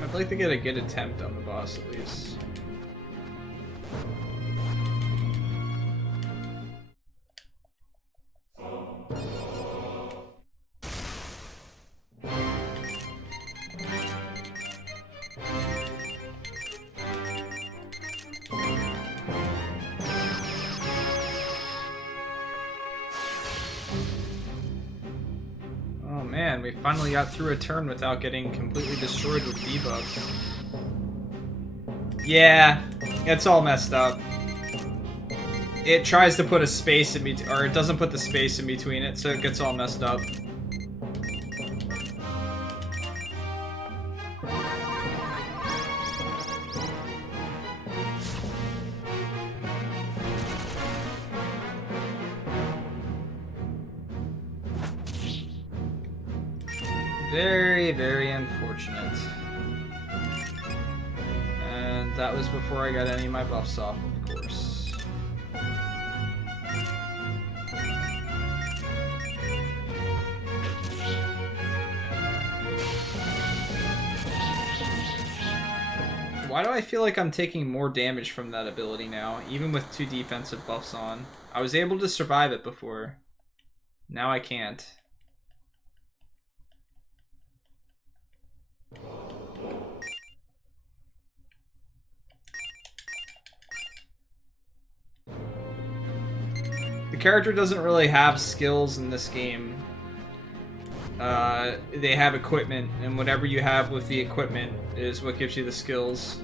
I'd like to get a good attempt on the boss at least. Oh man, we finally got through a turn without getting completely destroyed with debuffs. Yeah, it's all messed up. It tries to put a space in between, or it doesn't put the space in between it, so it gets all messed up. Very, very unfortunate. And that was before I got any of my buffs off, of course. Why do I feel like I'm taking more damage from that ability now, even with 2 defensive buffs on? I was able to survive it before. Now I can't. The character doesn't really have skills in this game. They have equipment, and whatever you have with the equipment is what gives you the skills.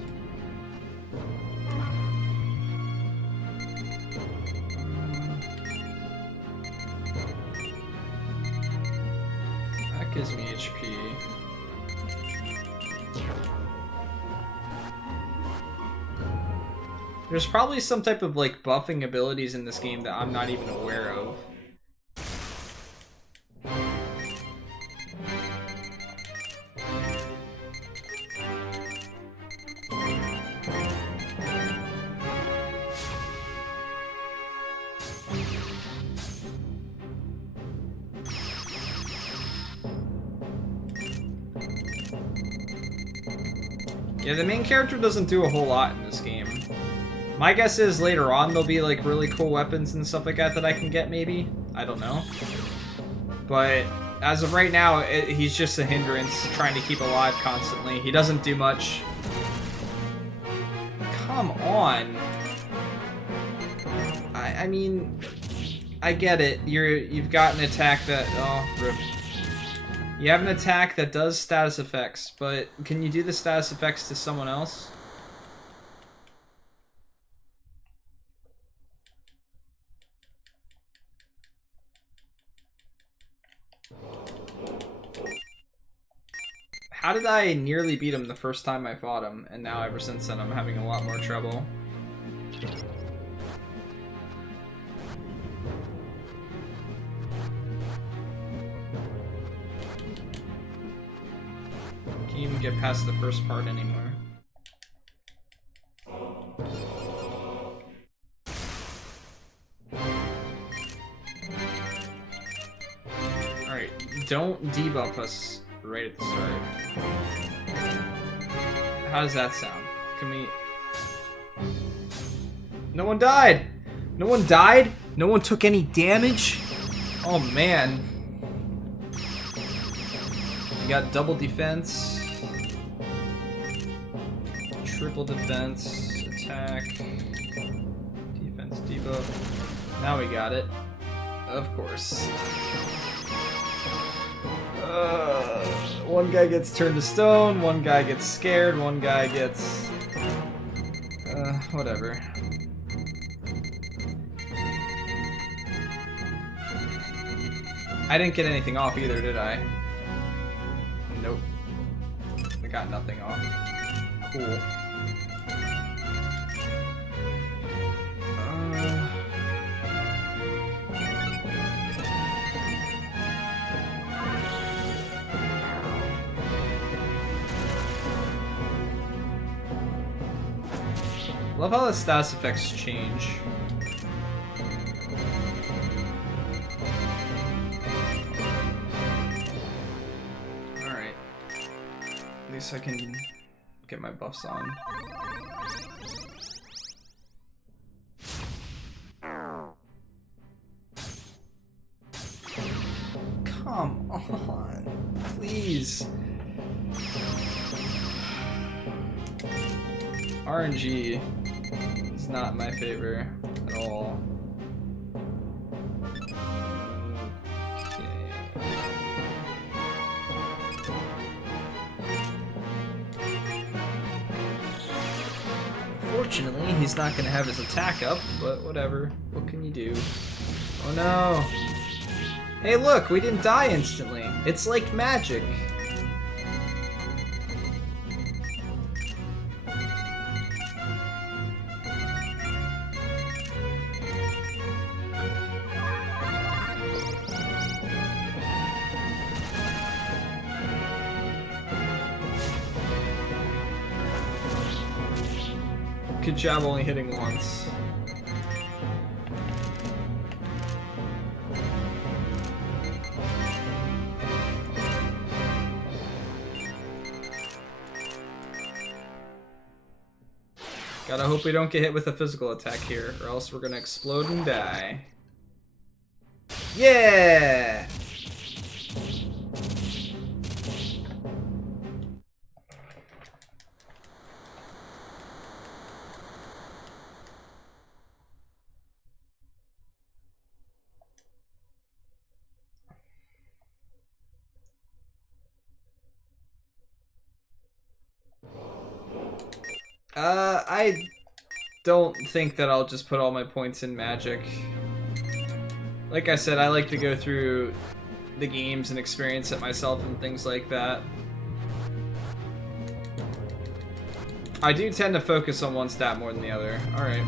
Gives me HP. There's probably some type of like buffing abilities in this game that I'm not even aware of. Yeah, the main character doesn't do a whole lot in this game. My guess is later on there'll be like really cool weapons and stuff like that I can get, maybe? I don't know. But as of right now, he's just a hindrance, trying to keep alive constantly. He doesn't do much. Come on. I mean, I get it. You've got an attack that... Oh, rip. You have an attack that does status effects, but can you do the status effects to someone else? How did I nearly beat him the first time I fought him, and now ever since then I'm having a lot more trouble? Can't even get past the first part anymore. Alright, don't debuff us right at the start. How does that sound? Can we... No one died! No one died? No one took any damage? Oh man. You got double defense. Triple defense, attack, defense, debuff. Now we got it. Of course. One guy gets turned to stone, one guy gets scared, one guy gets... whatever. I didn't get anything off either, did I? Nope. I got nothing off. Cool. Love how the status effects change. Alright. At least I can get my buffs on. Come on, please. RNG is not my favor at all. Fortunately, he's not going to have his attack up, but whatever. What can you do? Oh no! Hey look, we didn't die instantly. It's like magic. Good job only hitting once. Gotta hope we don't get hit with a physical attack here, or else we're gonna explode and die. Yeah! I don't think that I'll just put all my points in magic. Like I said, I like to go through the games and experience it myself and things like that. I do tend to focus on one stat more than the other. Alright.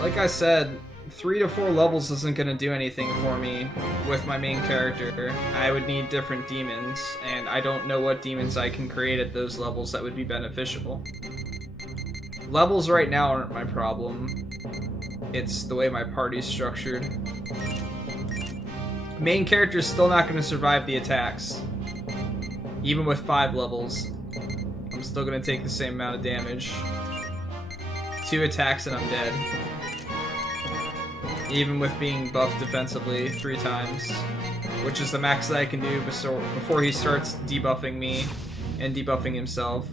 Like I said, 3 to 4 levels isn't going to do anything for me with my main character. I would need different demons, and I don't know what demons I can create at those levels that would be beneficial. Levels right now aren't my problem. It's the way my party's structured. Main character's still not going to survive the attacks. Even with 5 levels. I'm still going to take the same amount of damage. 2 attacks and I'm dead. Even with being buffed defensively 3 times. Which is the max that I can do before he starts debuffing me and debuffing himself.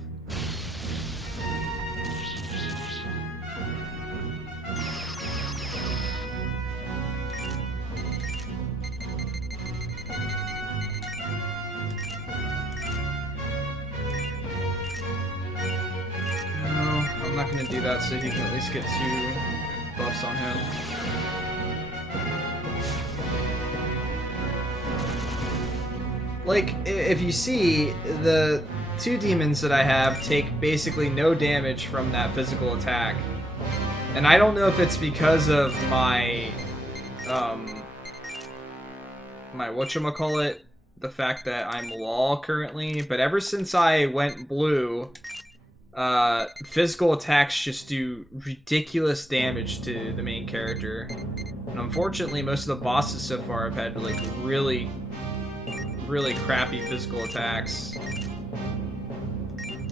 Do that so he can at least get 2 buffs on him. Like, if you see, the 2 demons that I have take basically no damage from that physical attack. And I don't know if it's because of my whatchamacallit, the fact that I'm law currently, but ever since I went blue, physical attacks just do ridiculous damage to the main character. And unfortunately, most of the bosses so far have had, like, really crappy physical attacks.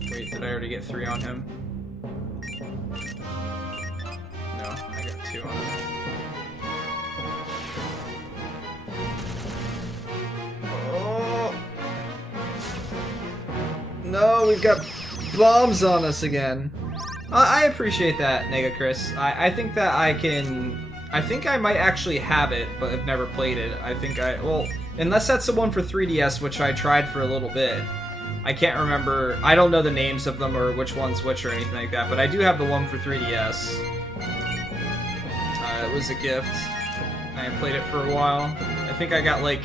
Wait, did I already get 3 on him? No, I got 2 on him. Oh! No, we've got bombs on us again. I appreciate that, Nega Chris. I think that I think I might actually have it, but have never played it. Well, unless that's the one for 3DS, which I tried for a little bit. I can't remember. I don't know the names of them or which one's which or anything like that, but I do have the one for 3DS. It was a gift. I played it for a while. I think I got like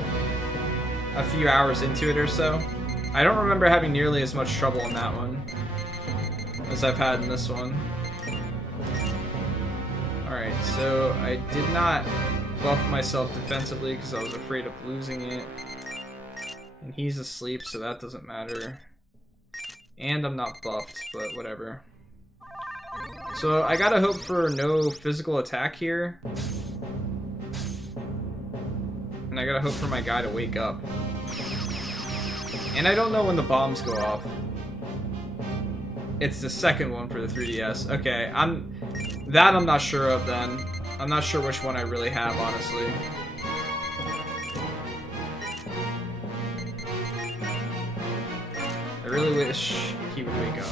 a few hours into it or so. I don't remember having nearly as much trouble in that one as I've had in this one. Alright, so I did not buff myself defensively because I was afraid of losing it. And he's asleep, so that doesn't matter. And I'm not buffed, but whatever. So I gotta hope for no physical attack here. And I gotta hope for my guy to wake up. And I don't know when the bombs go off. It's the second one for the 3DS. Okay, I'm not sure of then. I'm not sure which one I really have, honestly. I really wish he would wake up.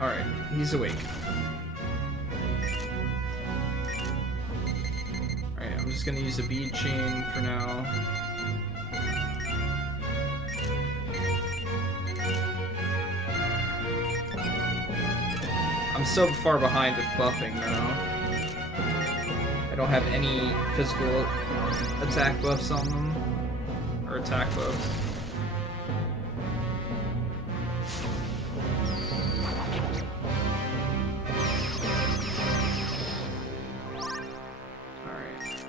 Alright, he's awake. Alright, I'm just gonna use a bead chain for now. I'm so far behind with buffing though. I don't have any physical attack buffs on them. Or attack buffs. Alright.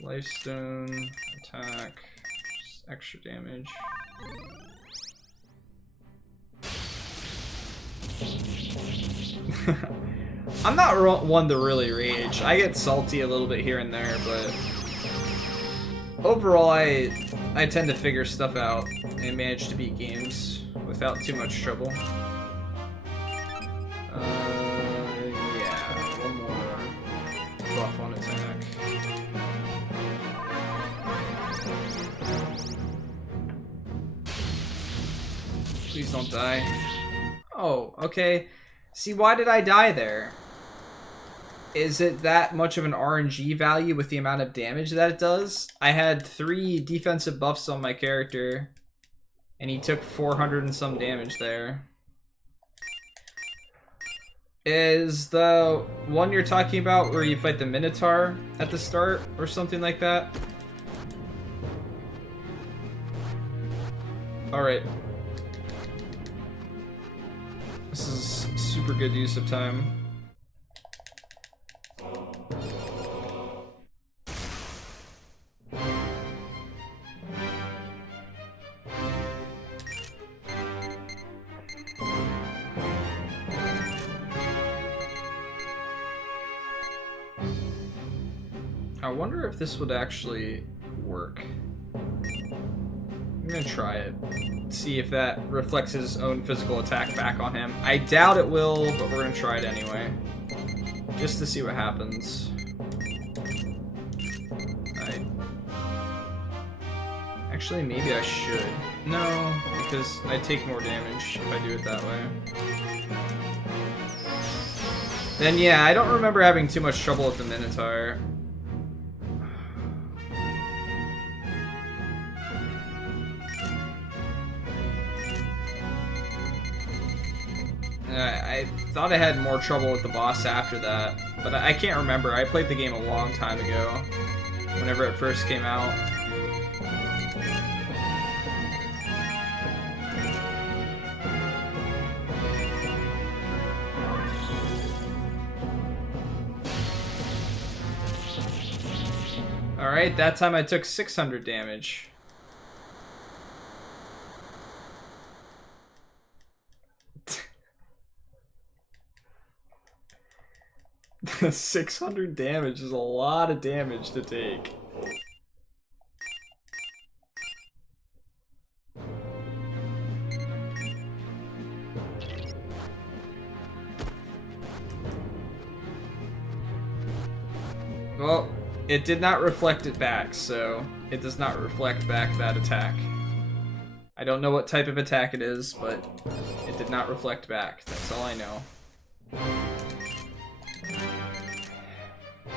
Lifestone, attack, just extra damage. I'm not one to really rage. I get salty a little bit here and there, but overall I tend to figure stuff out and manage to beat games without too much trouble. Yeah, one more buff on attack. Please don't die. Oh, okay. See, why did I die there? Is it that much of an RNG value with the amount of damage that it does? I had 3 defensive buffs on my character, and he took 400 and some damage there. Is the one you're talking about where you fight the Minotaur at the start or something like that? Alright. This is super good use of time. I wonder if this would actually work. I'm gonna try it. See if that reflects his own physical attack back on him. I doubt it will, but we're gonna try it anyway. Just to see what happens. Actually, maybe I should. No, because I take more damage if I do it that way. Then yeah, I don't remember having too much trouble with the Minotaur. I thought I had more trouble with the boss after that, but I can't remember. I played the game a long time ago, whenever it first came out. Alright, that time I took 600 damage. 600 damage is a lot of damage to take. Well, it did not reflect it back, so it does not reflect back that attack. I don't know what type of attack it is, but it did not reflect back. That's all I know.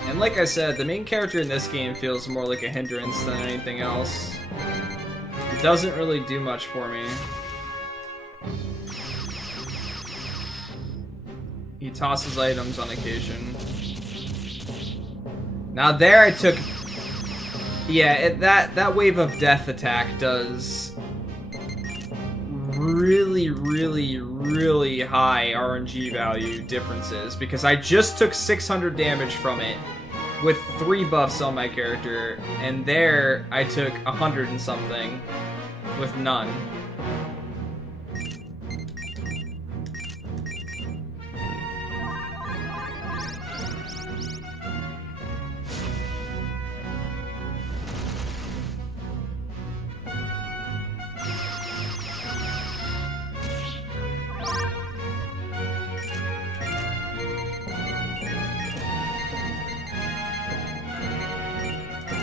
And like I said, the main character in this game feels more like a hindrance than anything else. It doesn't really do much for me. He tosses items on occasion. Now there I took... Yeah, that wave of death attack does really, really, really high RNG value differences, because I just took 600 damage from it with 3 buffs on my character, and there I took 100 and something with none.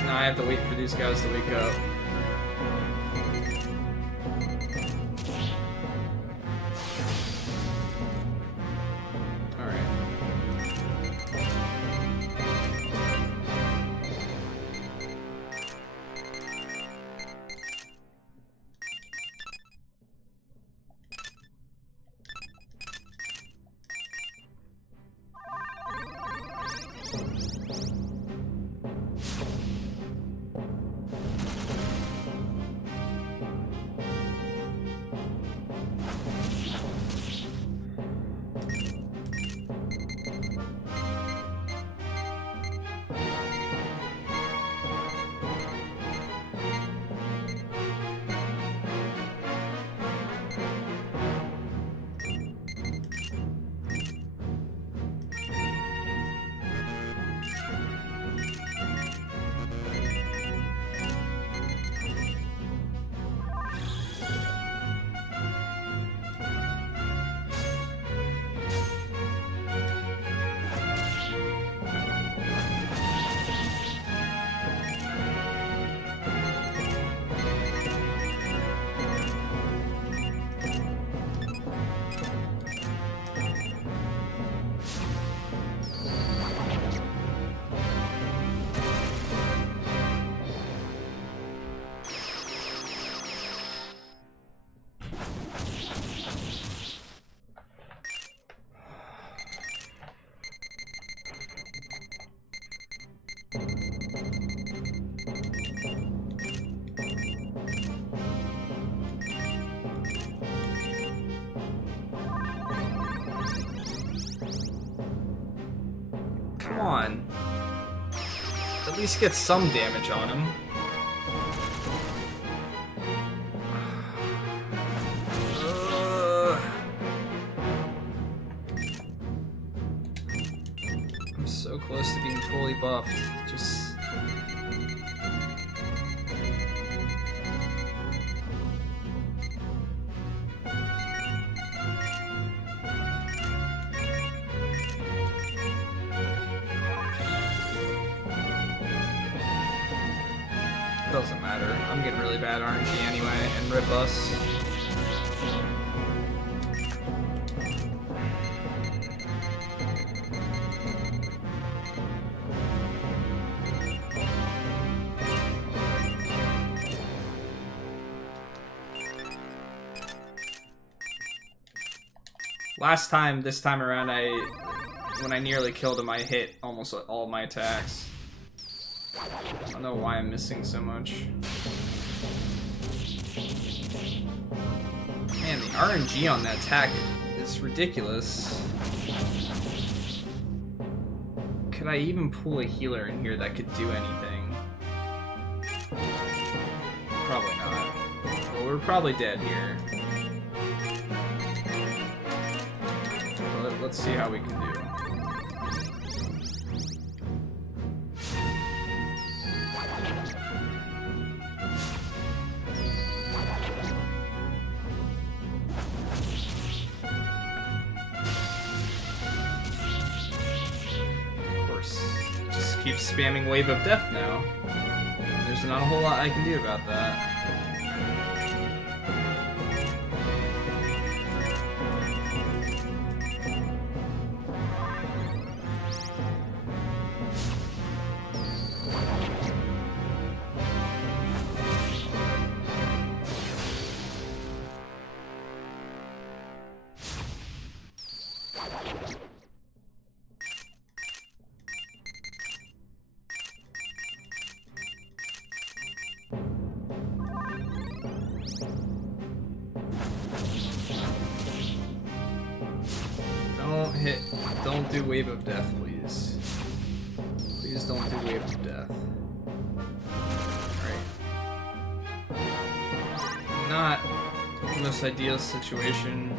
Now I have to wait for these guys to wake up. Come on. At least get some damage on him. I'm so close to being fully buffed. Just... doesn't matter. I'm getting really bad RNG anyway, and rip us. Last time, this time around, when I nearly killed him, I hit almost all my attacks. I don't know why I'm missing so much. Man, the RNG on that attack is ridiculous. Could I even pull a healer in here that could do anything? Probably not. Well, we're probably dead here. But let's see how we can do. Keep spamming Wave of Death now. There's not a whole lot I can do about that. Don't do Wave of Death, please. Please don't do Wave of Death. Alright. Not the most ideal situation.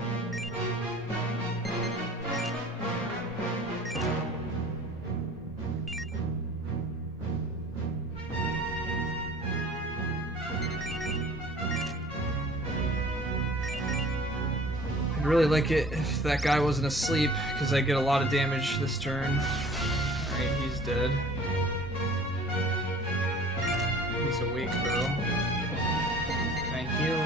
I'd really like it if that guy wasn't asleep, because I get a lot of damage this turn. Alright, he's dead. He's awake though. Can I heal?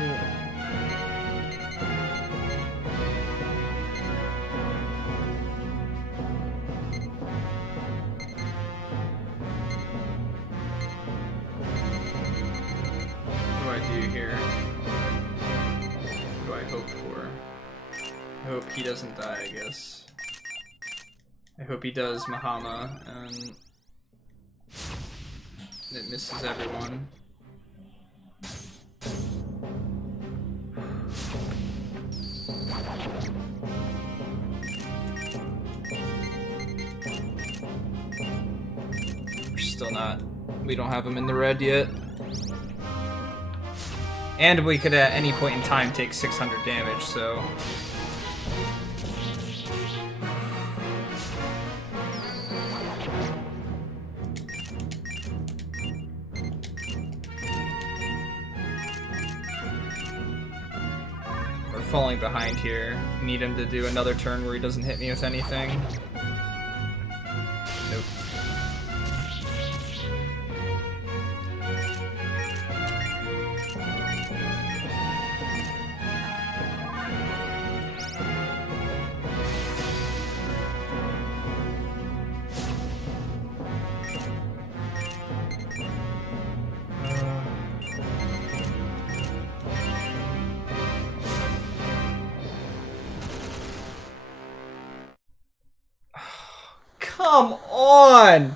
What do I do here? What do I hope for? I hope he doesn't die, I guess. I hope he does Mahama, and it misses everyone. We're still not... we don't have him in the red yet. And we could at any point in time take 600 damage, so... falling behind here. Need him to do another turn where he doesn't hit me with anything. Nope. Come on!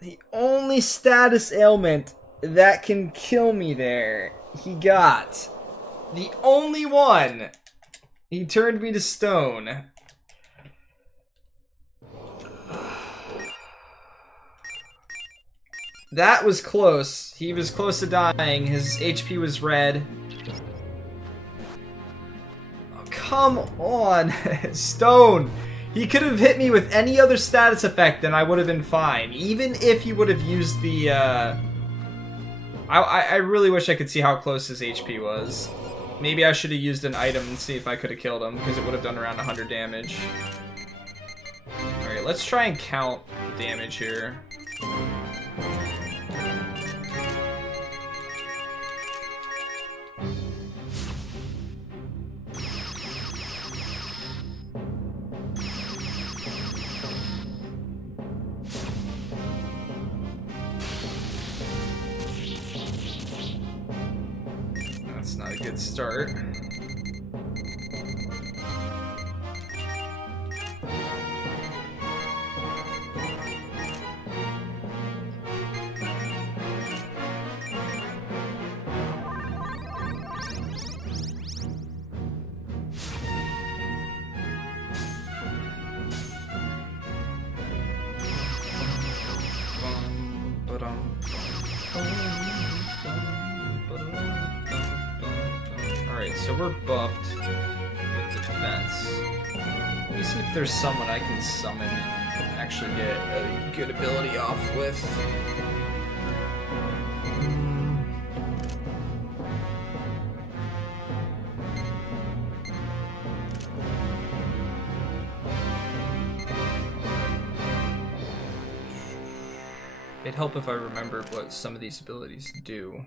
The only status ailment that can kill me there, he got. The only one! He turned me to stone. That was close. He was close to dying. His HP was red. Oh, come on. Stone! He could have hit me with any other status effect and I would have been fine. Even if he would have used the, I really wish I could see how close his HP was. Maybe I should have used an item and see if I could have killed him, because it would have done around 100 damage. Alright, let's try and count the damage here. That's not a good start. Alright, so we're buffed with defense. Let me see if there's someone I can summon and actually get a good ability off with. It'd help if I remembered what some of these abilities do.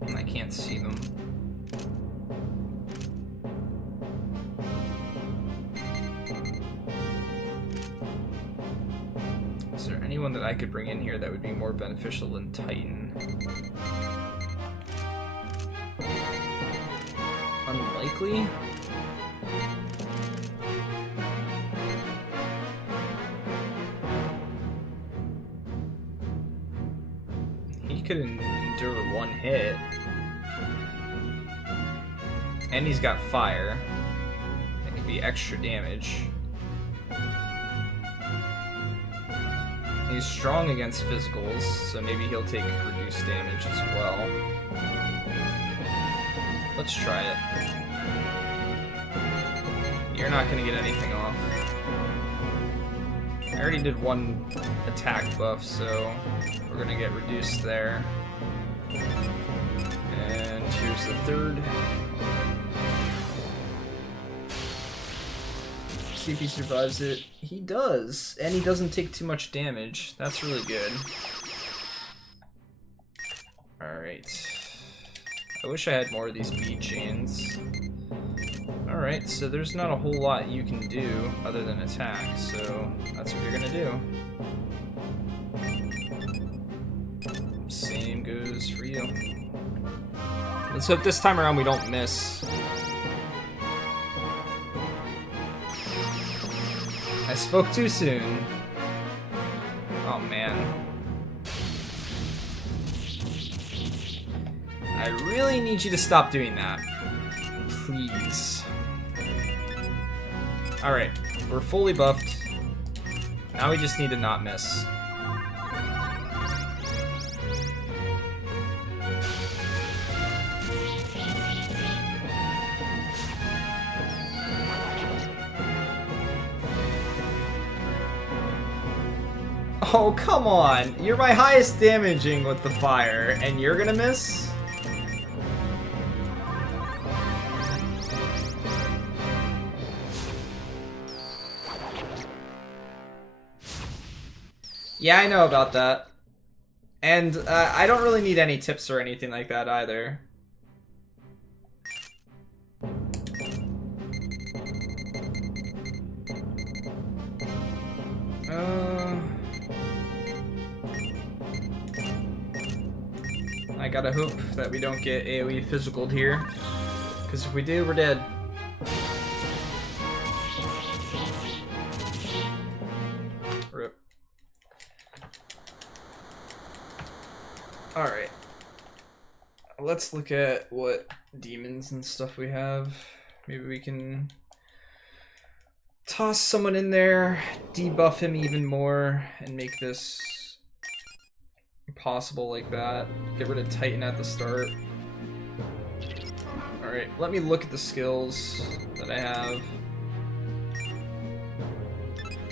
And I can't see them. Is there anyone that I could bring in here that would be more beneficial than Titan? Unlikely? He could endure one hit. And he's got fire. That could be extra damage. He's strong against physicals, so maybe he'll take reduced damage as well. Let's try it. You're not gonna get anything off. I already did one attack buff, so we're gonna get reduced there. And here's the third. See if he survives it. He does, and he doesn't take too much damage. That's really good. Alright. I wish I had more of these bead chains. Alright, so there's not a whole lot you can do other than attack, so that's what you're gonna do. Same goes for you. Let's hope this time around we don't miss. I spoke too soon. Oh man. I really need you to stop doing that. Please. Alright, we're fully buffed. Now we just need to not miss. Oh, come on! You're my highest damaging with the fire, and you're gonna miss? Yeah, I know about that. And I don't really need any tips or anything like that either. I gotta hope that we don't get AoE physicaled here. Because if we do, we're dead. RIP. Alright. Let's look at what demons and stuff we have. Maybe we can toss someone in there, debuff him even more, and make this possible like that. Get rid of Titan at the start. Alright, let me look at the skills that I have.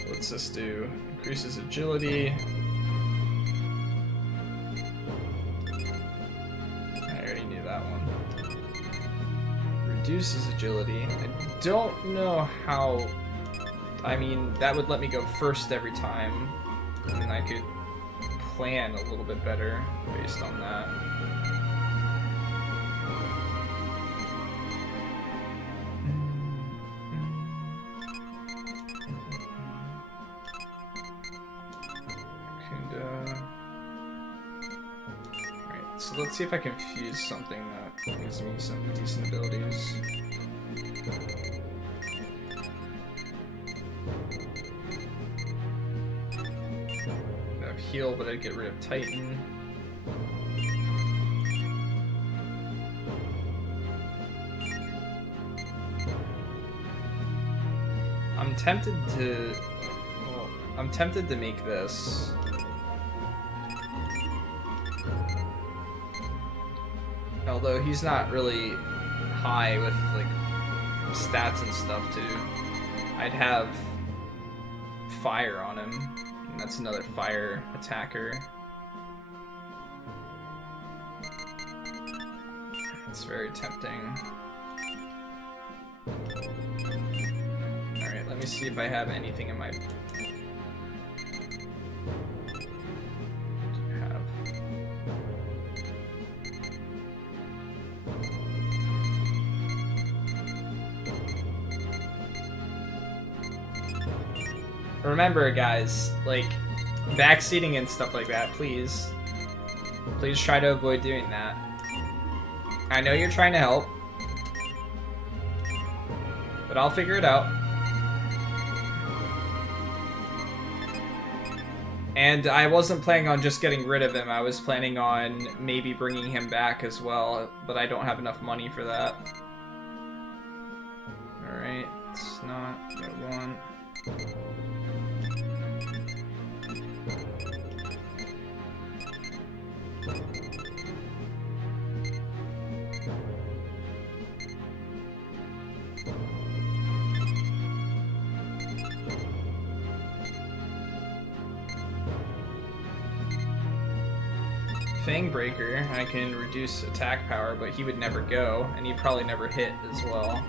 What's this do? Increases agility. I already knew that one. Reduces agility. I don't know how... I mean, that would let me go first every time, and I could plan a little bit better based on that. Alright, so let's see if I can fuse something that gives me some decent abilities. Heal, but I'd get rid of Titan. I'm tempted to make this. Although he's not really high with like stats and stuff too. I'd have fire on him. That's another fire attacker. It's very tempting. Alright, let me see if I have anything in my... Remember, guys, like, backseating and stuff like that, please try to avoid doing that. I know you're trying to help, but I'll figure it out. And I wasn't planning on just getting rid of him, I was planning on maybe bringing him back as well, but I don't have enough money for that. Alright, it's not what I want. Fangbreaker, I can reduce attack power, but he would never go, and he'd probably never hit as well.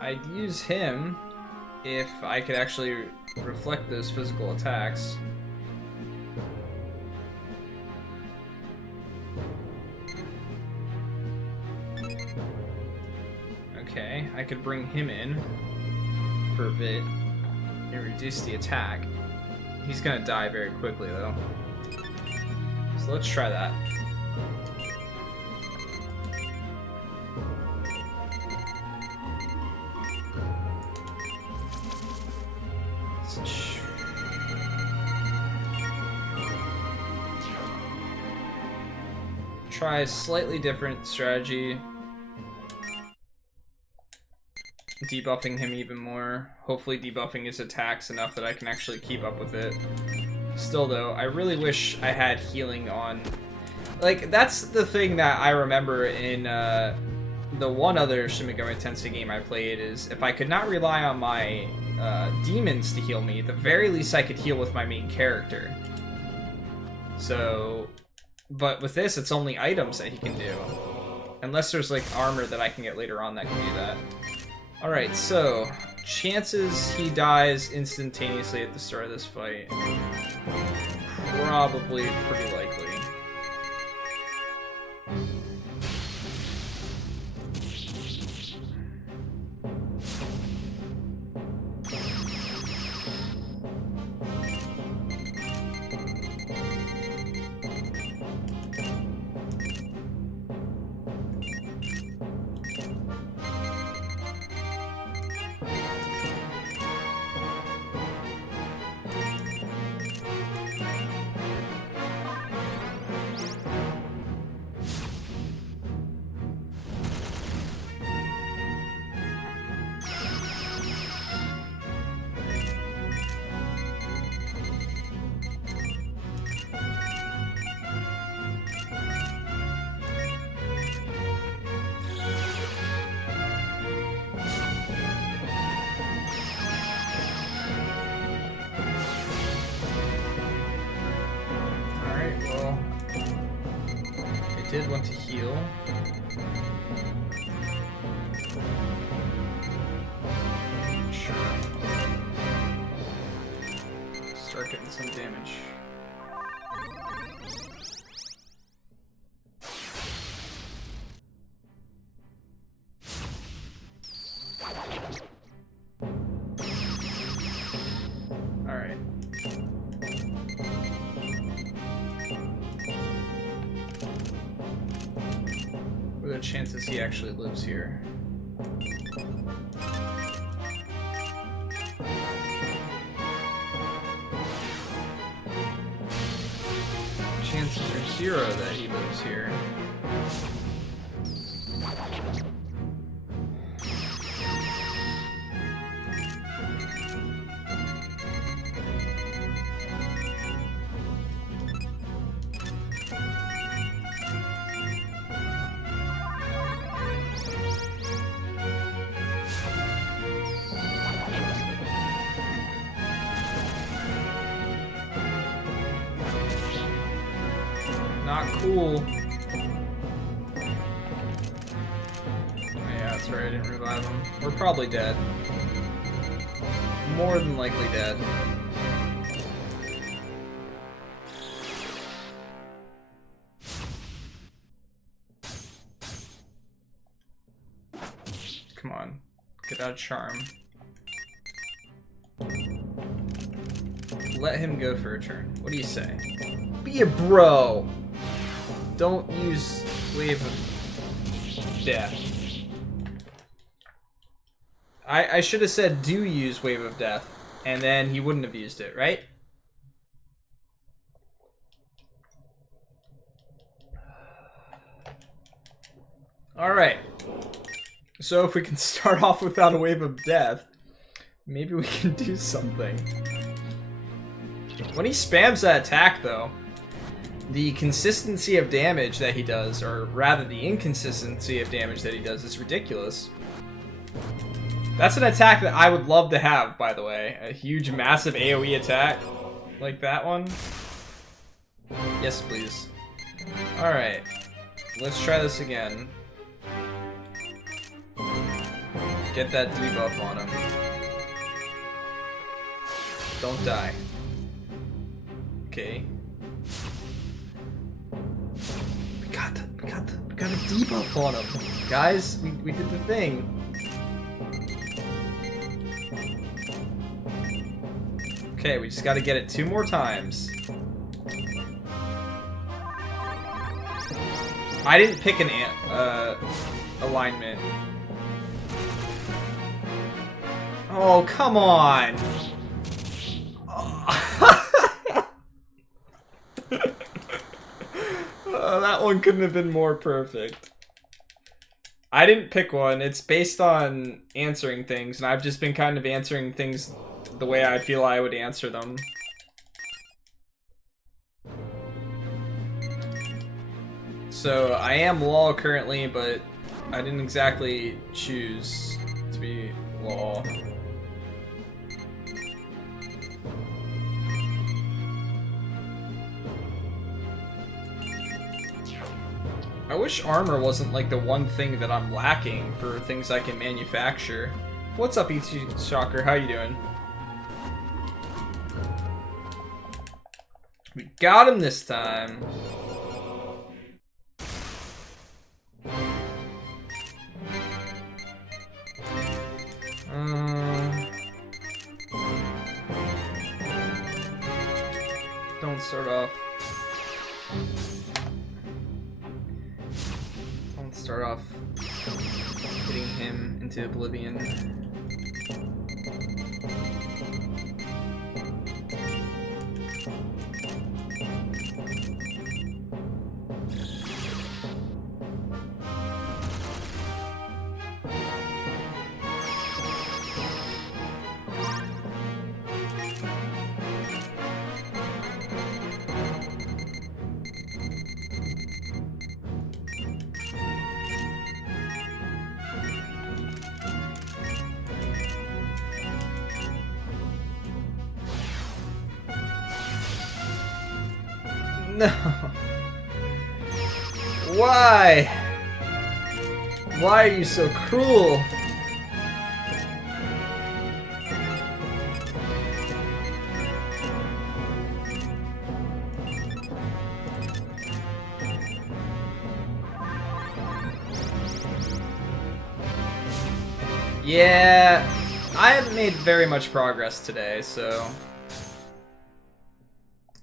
I'd use him if I could actually reflect those physical attacks. Okay, I could bring him in for a bit and reduce the attack. He's gonna die very quickly though. So let's try that. Try a slightly different strategy. Debuffing him even more. Hopefully debuffing his attacks enough that I can actually keep up with it. Still though, I really wish I had healing on... Like, that's the thing that I remember in the one other Shin Megami Tensei game I played, is if I could not rely on my demons to heal me, at the very least I could heal with my main character. So... But with this, it's only items that he can do. Unless there's like armor that I can get later on that can do that. Alright, so chances he dies instantaneously at the start of this fight. Probably pretty likely. did want to heal. Sure. Start getting some damage. Alright. What are the chances he actually lives here? Chances are 0 that he lives here. Not cool. Oh, yeah, that's right, I didn't revive him. We're probably dead. More than likely dead. Come on. Get out of charm. Let him go for a turn. What do you say? Be a bro! Don't use Wave of Death. I should have said do use Wave of Death, and then he wouldn't have used it, right? Alright. So if we can start off without a Wave of Death, maybe we can do something. When he spams that attack, though, the consistency of damage that he does, or rather the inconsistency of damage that he does, is ridiculous. That's an attack that I would love to have, by the way. A huge, massive AoE attack like that one. Yes, please. Alright. Let's try this again. Get that debuff on him. Don't die. Okay. We got a debuff on him. Guys, we did the thing. Okay, we just gotta get it 2 more times. I didn't pick an alignment. Oh, come on! Oh, that one couldn't have been more perfect. I didn't pick one. It's based on answering things, and I've just been kind of answering things the way I feel I would answer them. So, I am law currently, but I didn't exactly choose to be law. I wish armor wasn't like the one thing that I'm lacking for things I can manufacture. What's up, E.T. Shocker? How you doing? We got him this time. Don't start off. Don't start off getting him into oblivion. No. Why? Why are you so cruel? Yeah, I haven't made very much progress today, so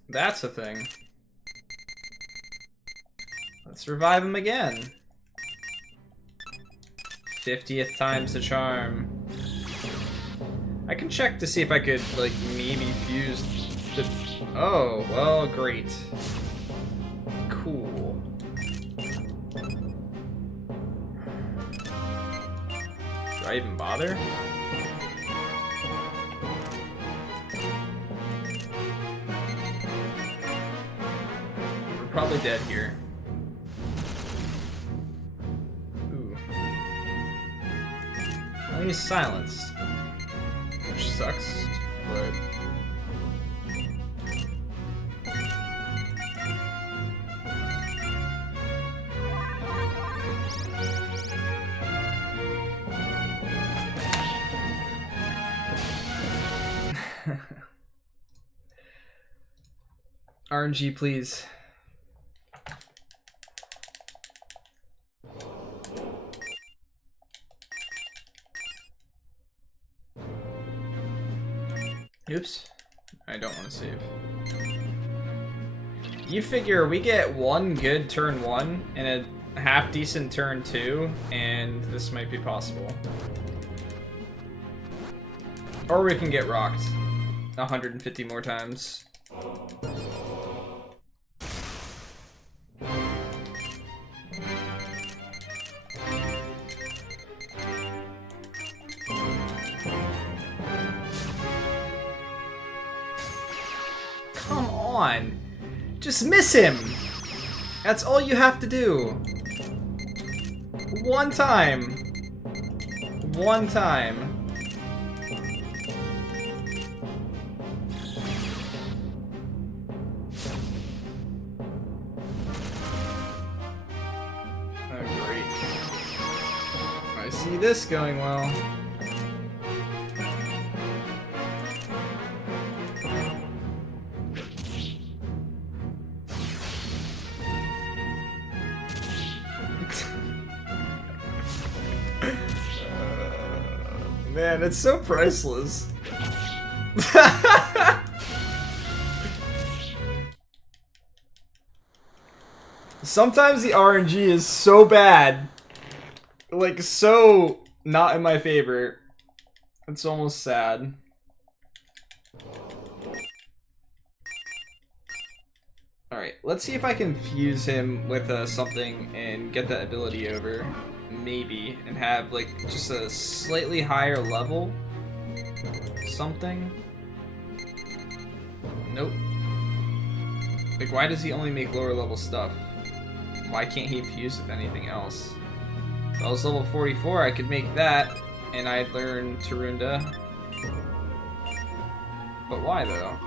that's a thing. Let's revive him again. 50th time's the charm. I can check to see if I could, like, maybe fuse the... Oh, well, great. Cool. Do I even bother? We're probably dead here. Ooh. Well, he's silenced. Which sucks, but... RNG, please. Oops. I don't want to save. You figure we get one good turn 1 and a half-decent turn 2, and this might be possible. Or we can get rocked 150 more times. Come on! Just miss him! That's all you have to do. One time. One time. Oh, great. I see this going well. Man, it's so priceless. Sometimes the RNG is so bad. Like, so not in my favor. It's almost sad. Alright, let's see if I can fuse him with something and get that ability over. Maybe. And have, like, just a slightly higher level. Something. Nope. Like, why does he only make lower level stuff? Why can't he fuse with anything else? If I was level 44, I could make that, and I'd learn Tarunda. But why, though?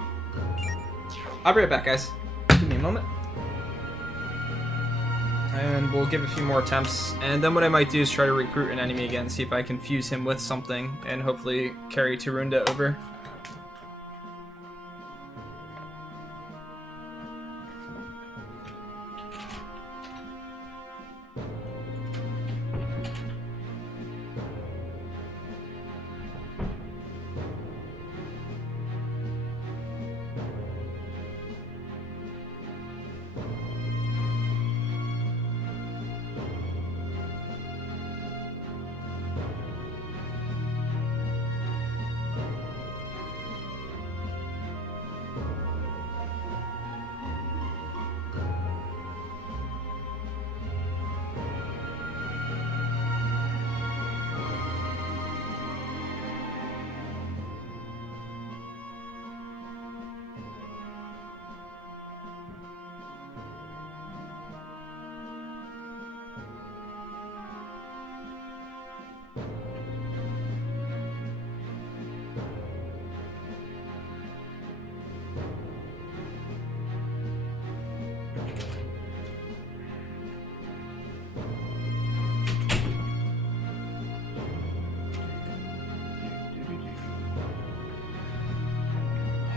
I'll be right back, guys. Give me a moment. And we'll give a few more attempts, and then what I might do is try to recruit an enemy again, see if I can fuse him with something, and hopefully carry Tarunda over.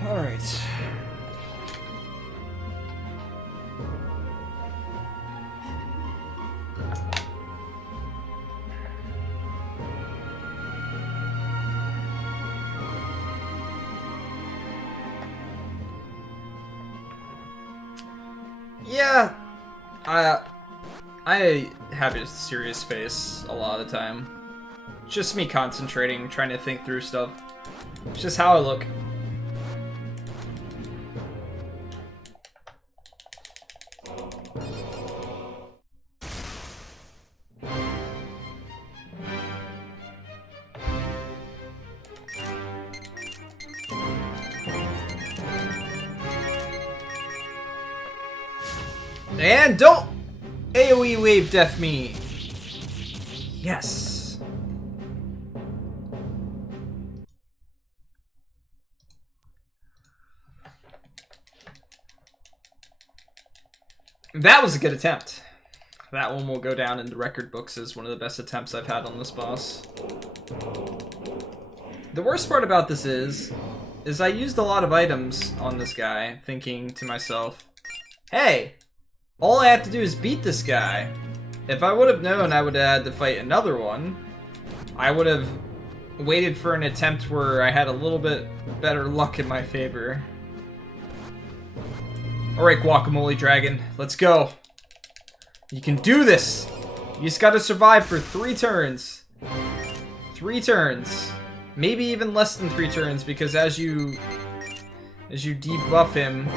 Alright. Yeah, I have a serious face a lot of the time. Just me concentrating, trying to think through stuff. It's just how I look. And don't AoE wave death me. Yes. That was a good attempt. That one will go down in the record books as one of the best attempts I've had on this boss. The worst part about this is I used a lot of items on this guy, thinking to myself, hey, all I have to do is beat this guy. If I would have known I would have had to fight another one, I would have waited for an attempt where I had a little bit better luck in my favor. Alright, Guacamole Dragon, let's go. You can do this! You just gotta survive for 3 turns. 3 turns. Maybe even less than 3 turns, because as you debuff him,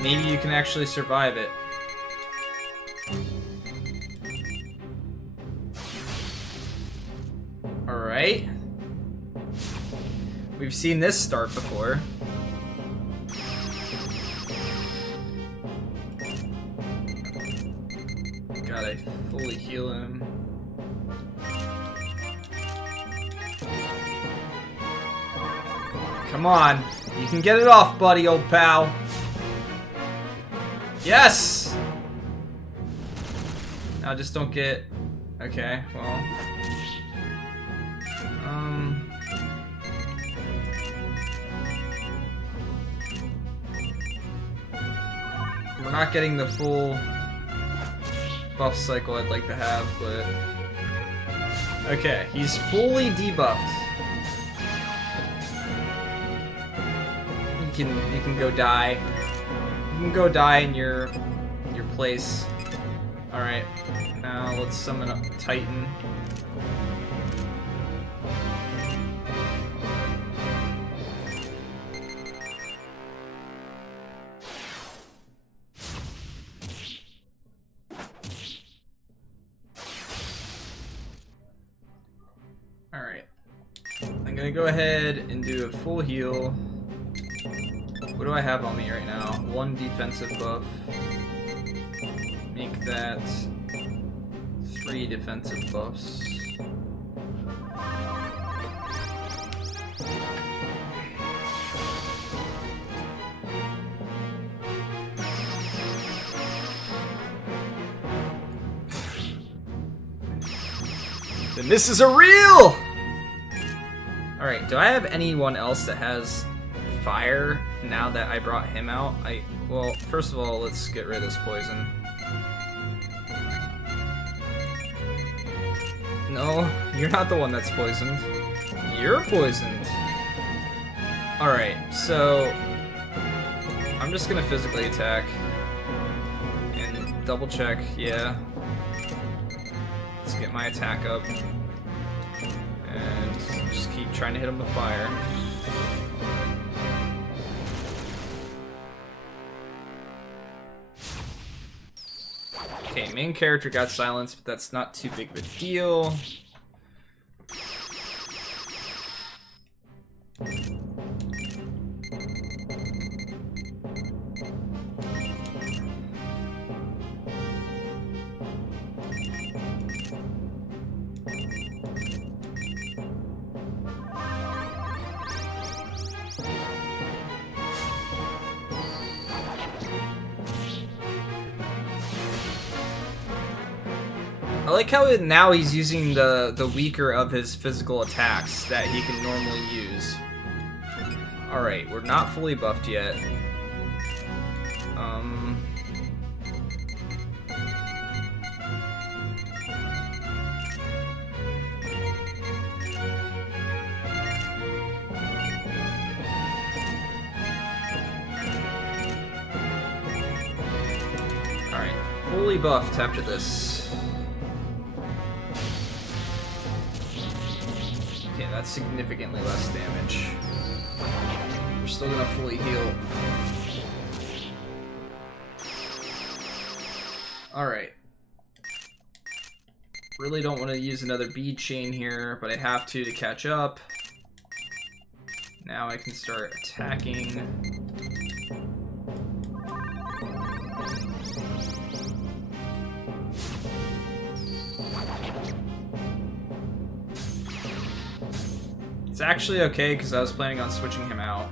maybe you can actually survive it. Alright. We've seen this start before. Gotta fully heal him. Come on. You can get it off, buddy, old pal. Yes! Now just don't get... Okay, well... We're not getting the full buff cycle I'd like to have, but... Okay, he's fully debuffed. You can go die. You can go die in your place. Alright, now let's summon up Titan. Alright. I'm gonna go ahead and do a full heal. What do I have on me right now? 1 defensive buff. Make that 3 defensive buffs. Then this is a real! Alright, do I have anyone else that has fire now that I brought him out? Well, first of all, let's get rid of this poison. No, you're not the one that's poisoned. You're poisoned. Alright, so I'm just gonna physically attack and double check, yeah. Let's get my attack up and just keep trying to hit him with fire. Okay, main character got silenced, but that's not too big of a deal. I like how now he's using the weaker of his physical attacks that he can normally use. Alright, we're not fully buffed yet. Alright, fully buffed after this. Okay, that's significantly less damage. We're still gonna fully heal. Alright. Really don't want to use another bead chain here, but I have to catch up. Now I can start attacking. It's actually okay, because I was planning on switching him out.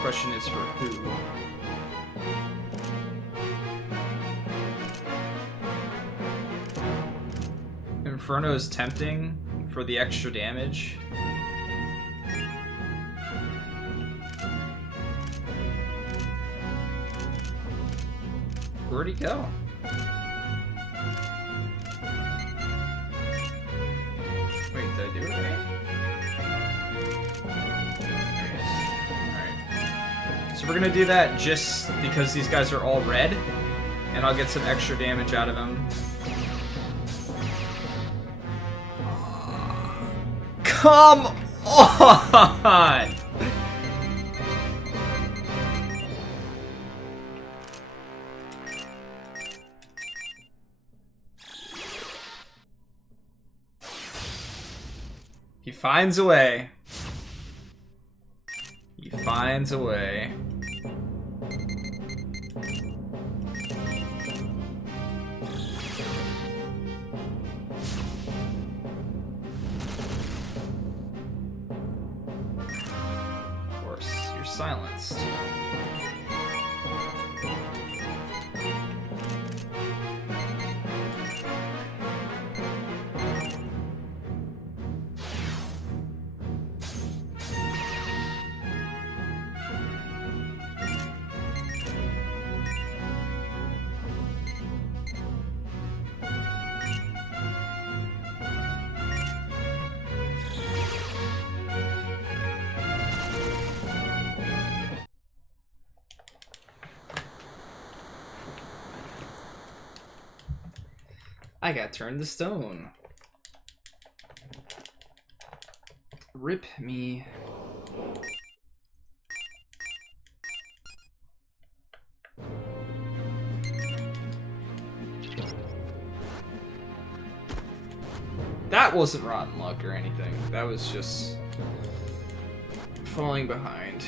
Question is for who? Inferno is tempting for the extra damage. Where'd he go? Wait, did I do it right? There he is. Alright. So we're gonna do that just because these guys are all red, and I'll get some extra damage out of them. Come on! He finds a way. He finds a way. Silenced. I got turned to stone. Rip me. That wasn't rotten luck or anything. That was just falling behind.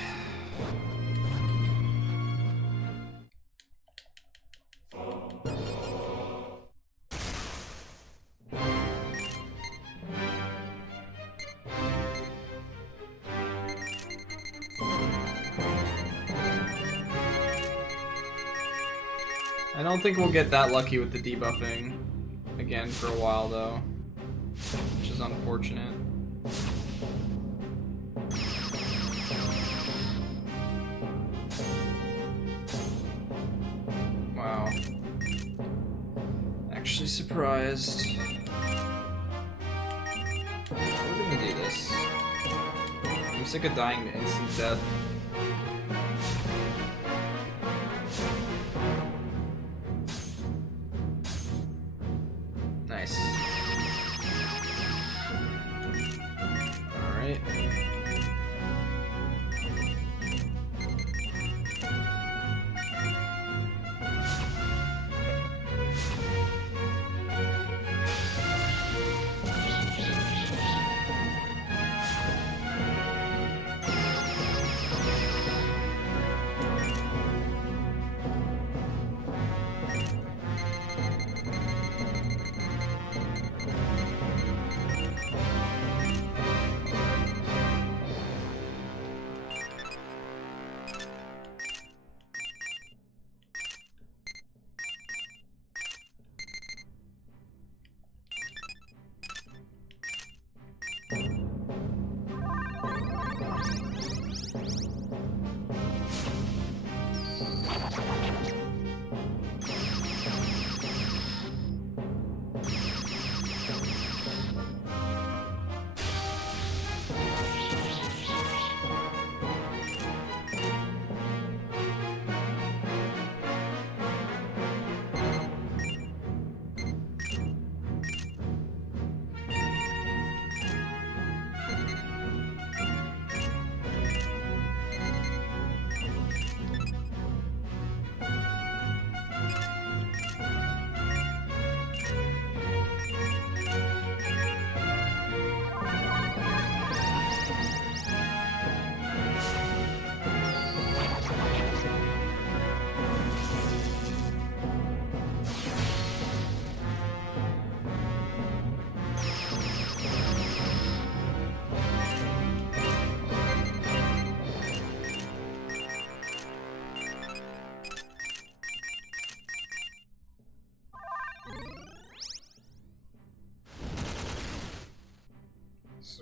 I don't think we'll get that lucky with the debuffing again for a while, though, which is unfortunate. Wow. Actually surprised. We're gonna do this. I'm sick of dying to instant death. Nice. Alright.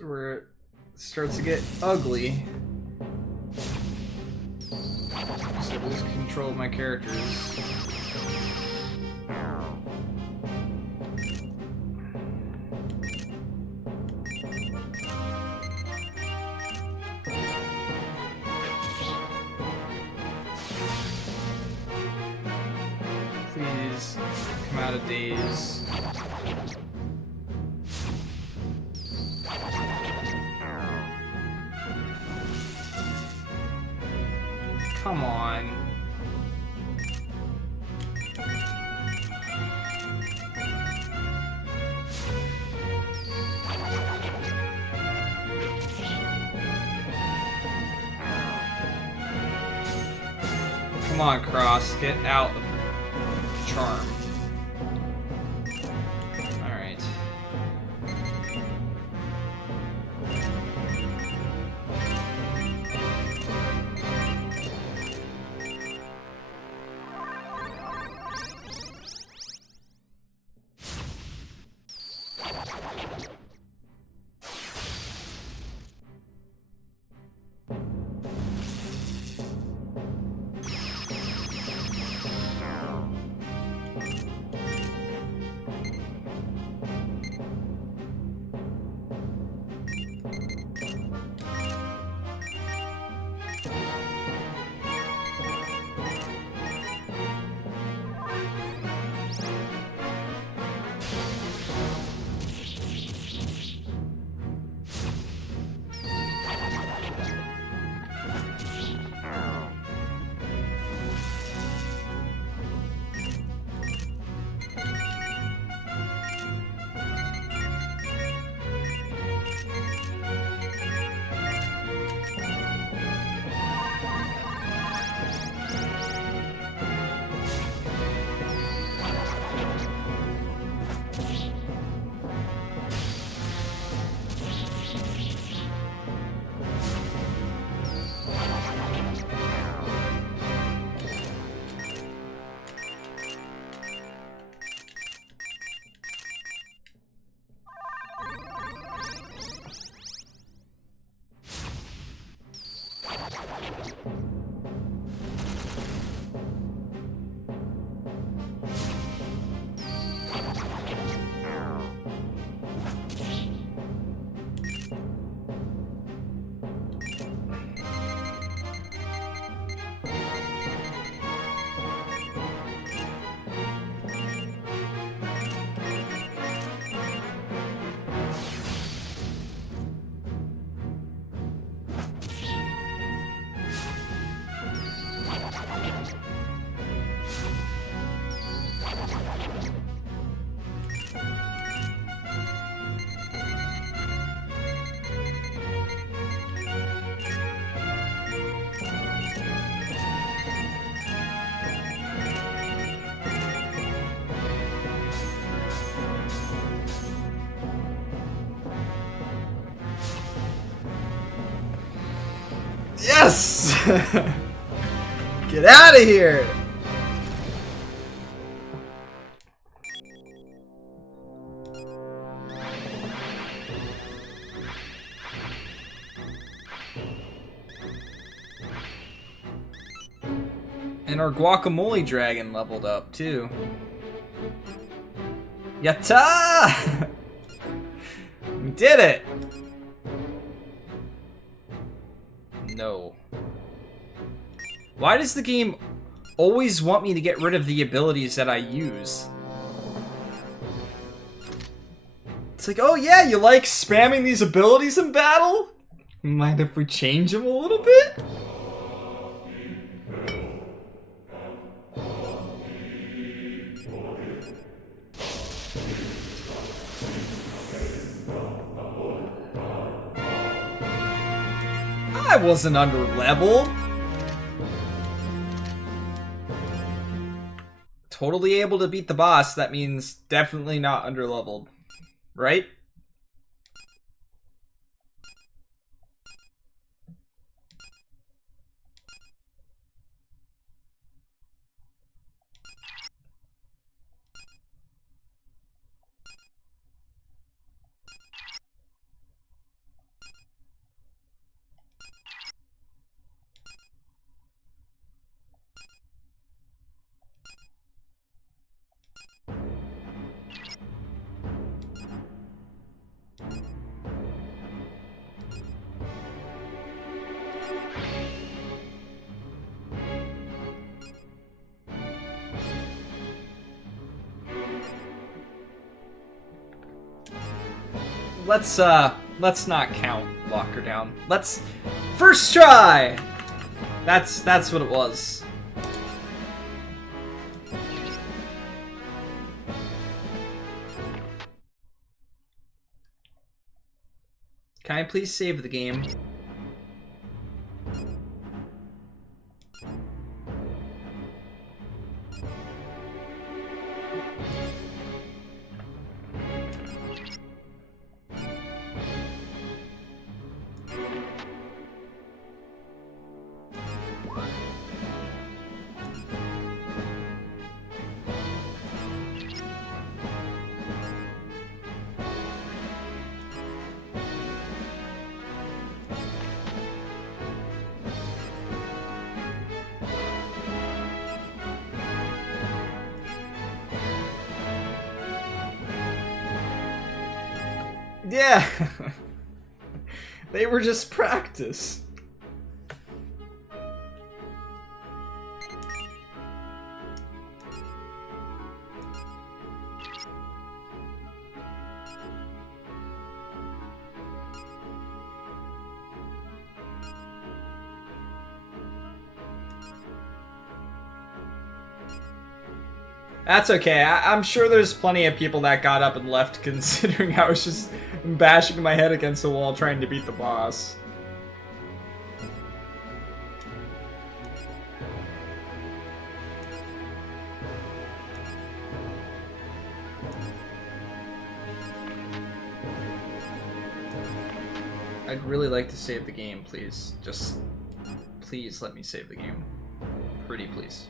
where it starts to get ugly. So lose control of my characters. Please come out of daze. Come on. Come on, Cross, get out of charm. Alright. Yes! Get out of here! And our guacamole dragon leveled up too. Yatta! We did it! No. Why does the game always want me to get rid of the abilities that I use? It's like, oh yeah, you like spamming these abilities in battle? Mind if we change them a little bit? I wasn't under leveled. Totally able to beat the boss, that means definitely not under leveled. Right? let's not count Locker Down. Let's first try. That's what it was. Can I please save the game? Yeah, they were just practice. That's okay. I'm sure there's plenty of people that got up and left considering I was just bashing my head against the wall trying to beat the boss. I'd really like to save the game, please. Just, please let me save the game. Pretty please.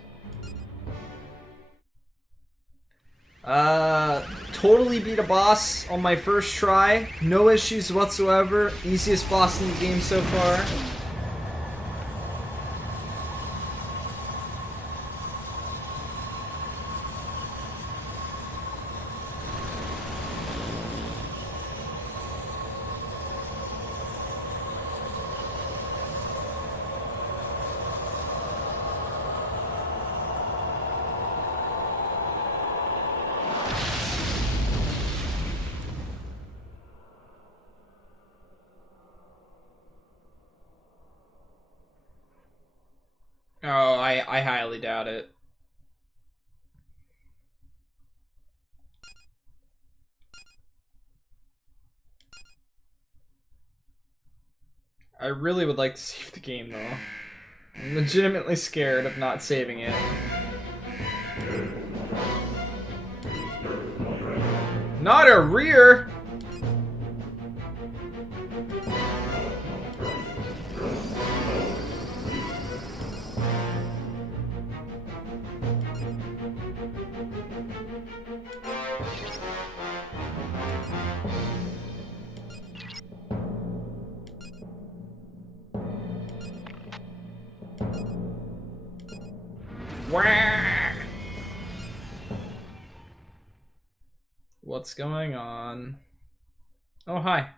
Totally beat a boss on my first try. No issues whatsoever. Easiest boss in the game so far. Oh, I highly doubt it. I really would like to save the game, though. I'm legitimately scared of not saving it. Not a rear! What's going on? Oh, hi.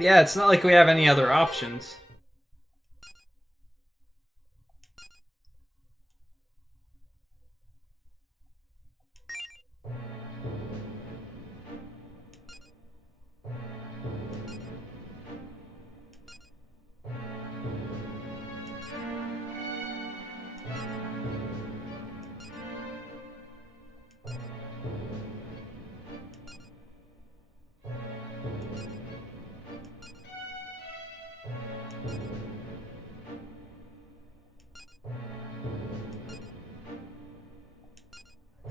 Yeah, it's not like we have any other options.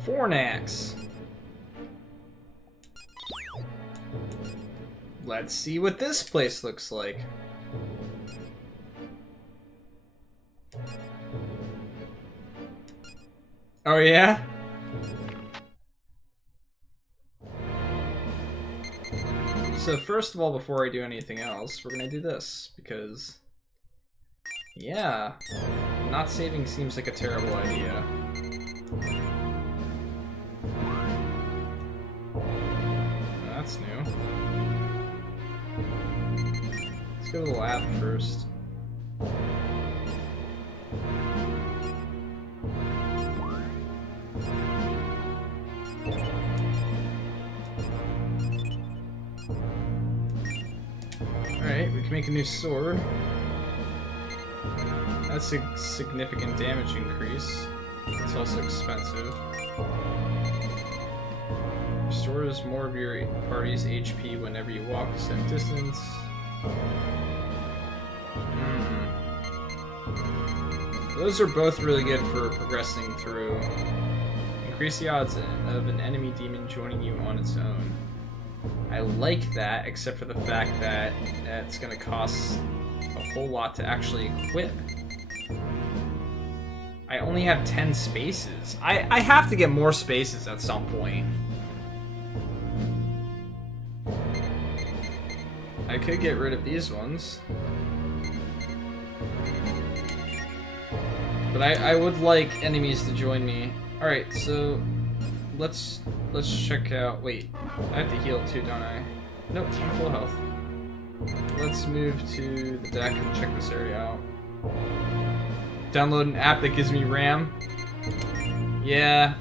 Fornax. Let's see what this place looks like. Oh yeah? So first of all, before I do anything else, we're gonna do this, because... yeah, not saving seems like a terrible idea. That's new. Let's go to the lab first. Alright, we can make a new sword. That's a significant damage increase. It's also expensive. Restores more of your party's HP whenever you walk a set distance. Those are both really good for progressing through. Increase the odds of an enemy demon joining you on its own. I like that, except for the fact that it's going to cost a whole lot to actually equip. I only have 10 spaces. I have to get more spaces at some point. I could get rid of these ones. But I would like enemies to join me. Alright, so let's check out... wait, I have to heal too, don't I? Nope, I'm full health. Let's move to the deck and check this area out. Download an app that gives me RAM. Yeah.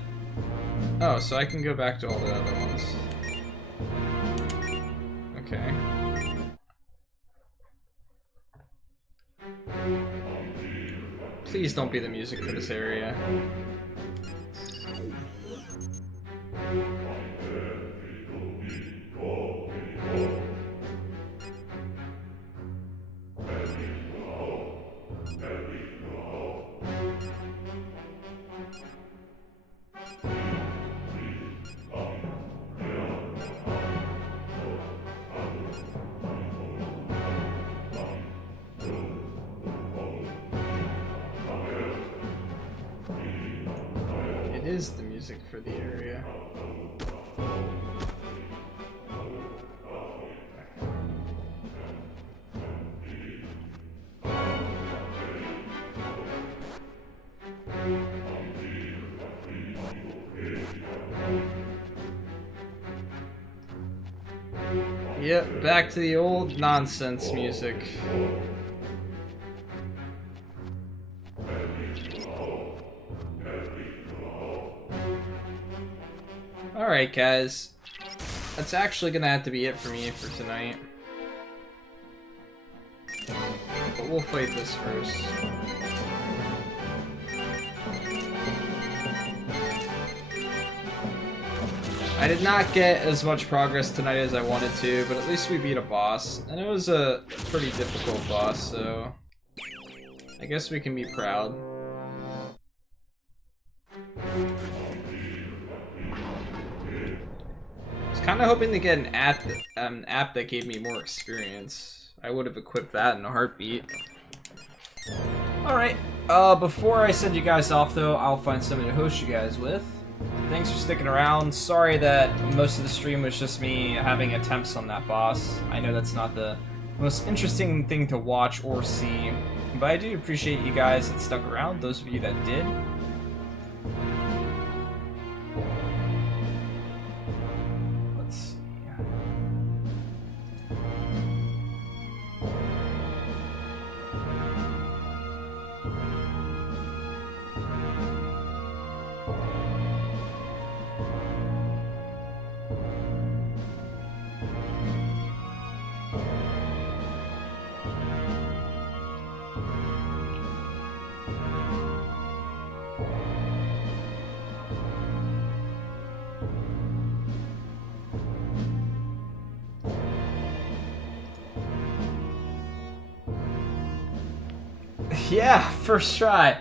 Oh, so I can go back to all the other ones. Okay. Please don't be the music for this area. It is the music for the area. Yep, back to the old nonsense music. Alright guys, that's actually gonna have to be it for me for tonight. But we'll fight this first. I did not get as much progress tonight as I wanted to, but at least we beat a boss. And it was a pretty difficult boss, so I guess we can be proud. I was kind of hoping to get an app that gave me more experience. I would have equipped that in a heartbeat. Alright, before I send you guys off though, I'll find somebody to host you guys with. Thanks for sticking around. Sorry that most of the stream was just me having attempts on that boss. I know that's not the most interesting thing to watch or see, but I do appreciate you guys that stuck around, those of you that did. Let's see. Yeah, first try.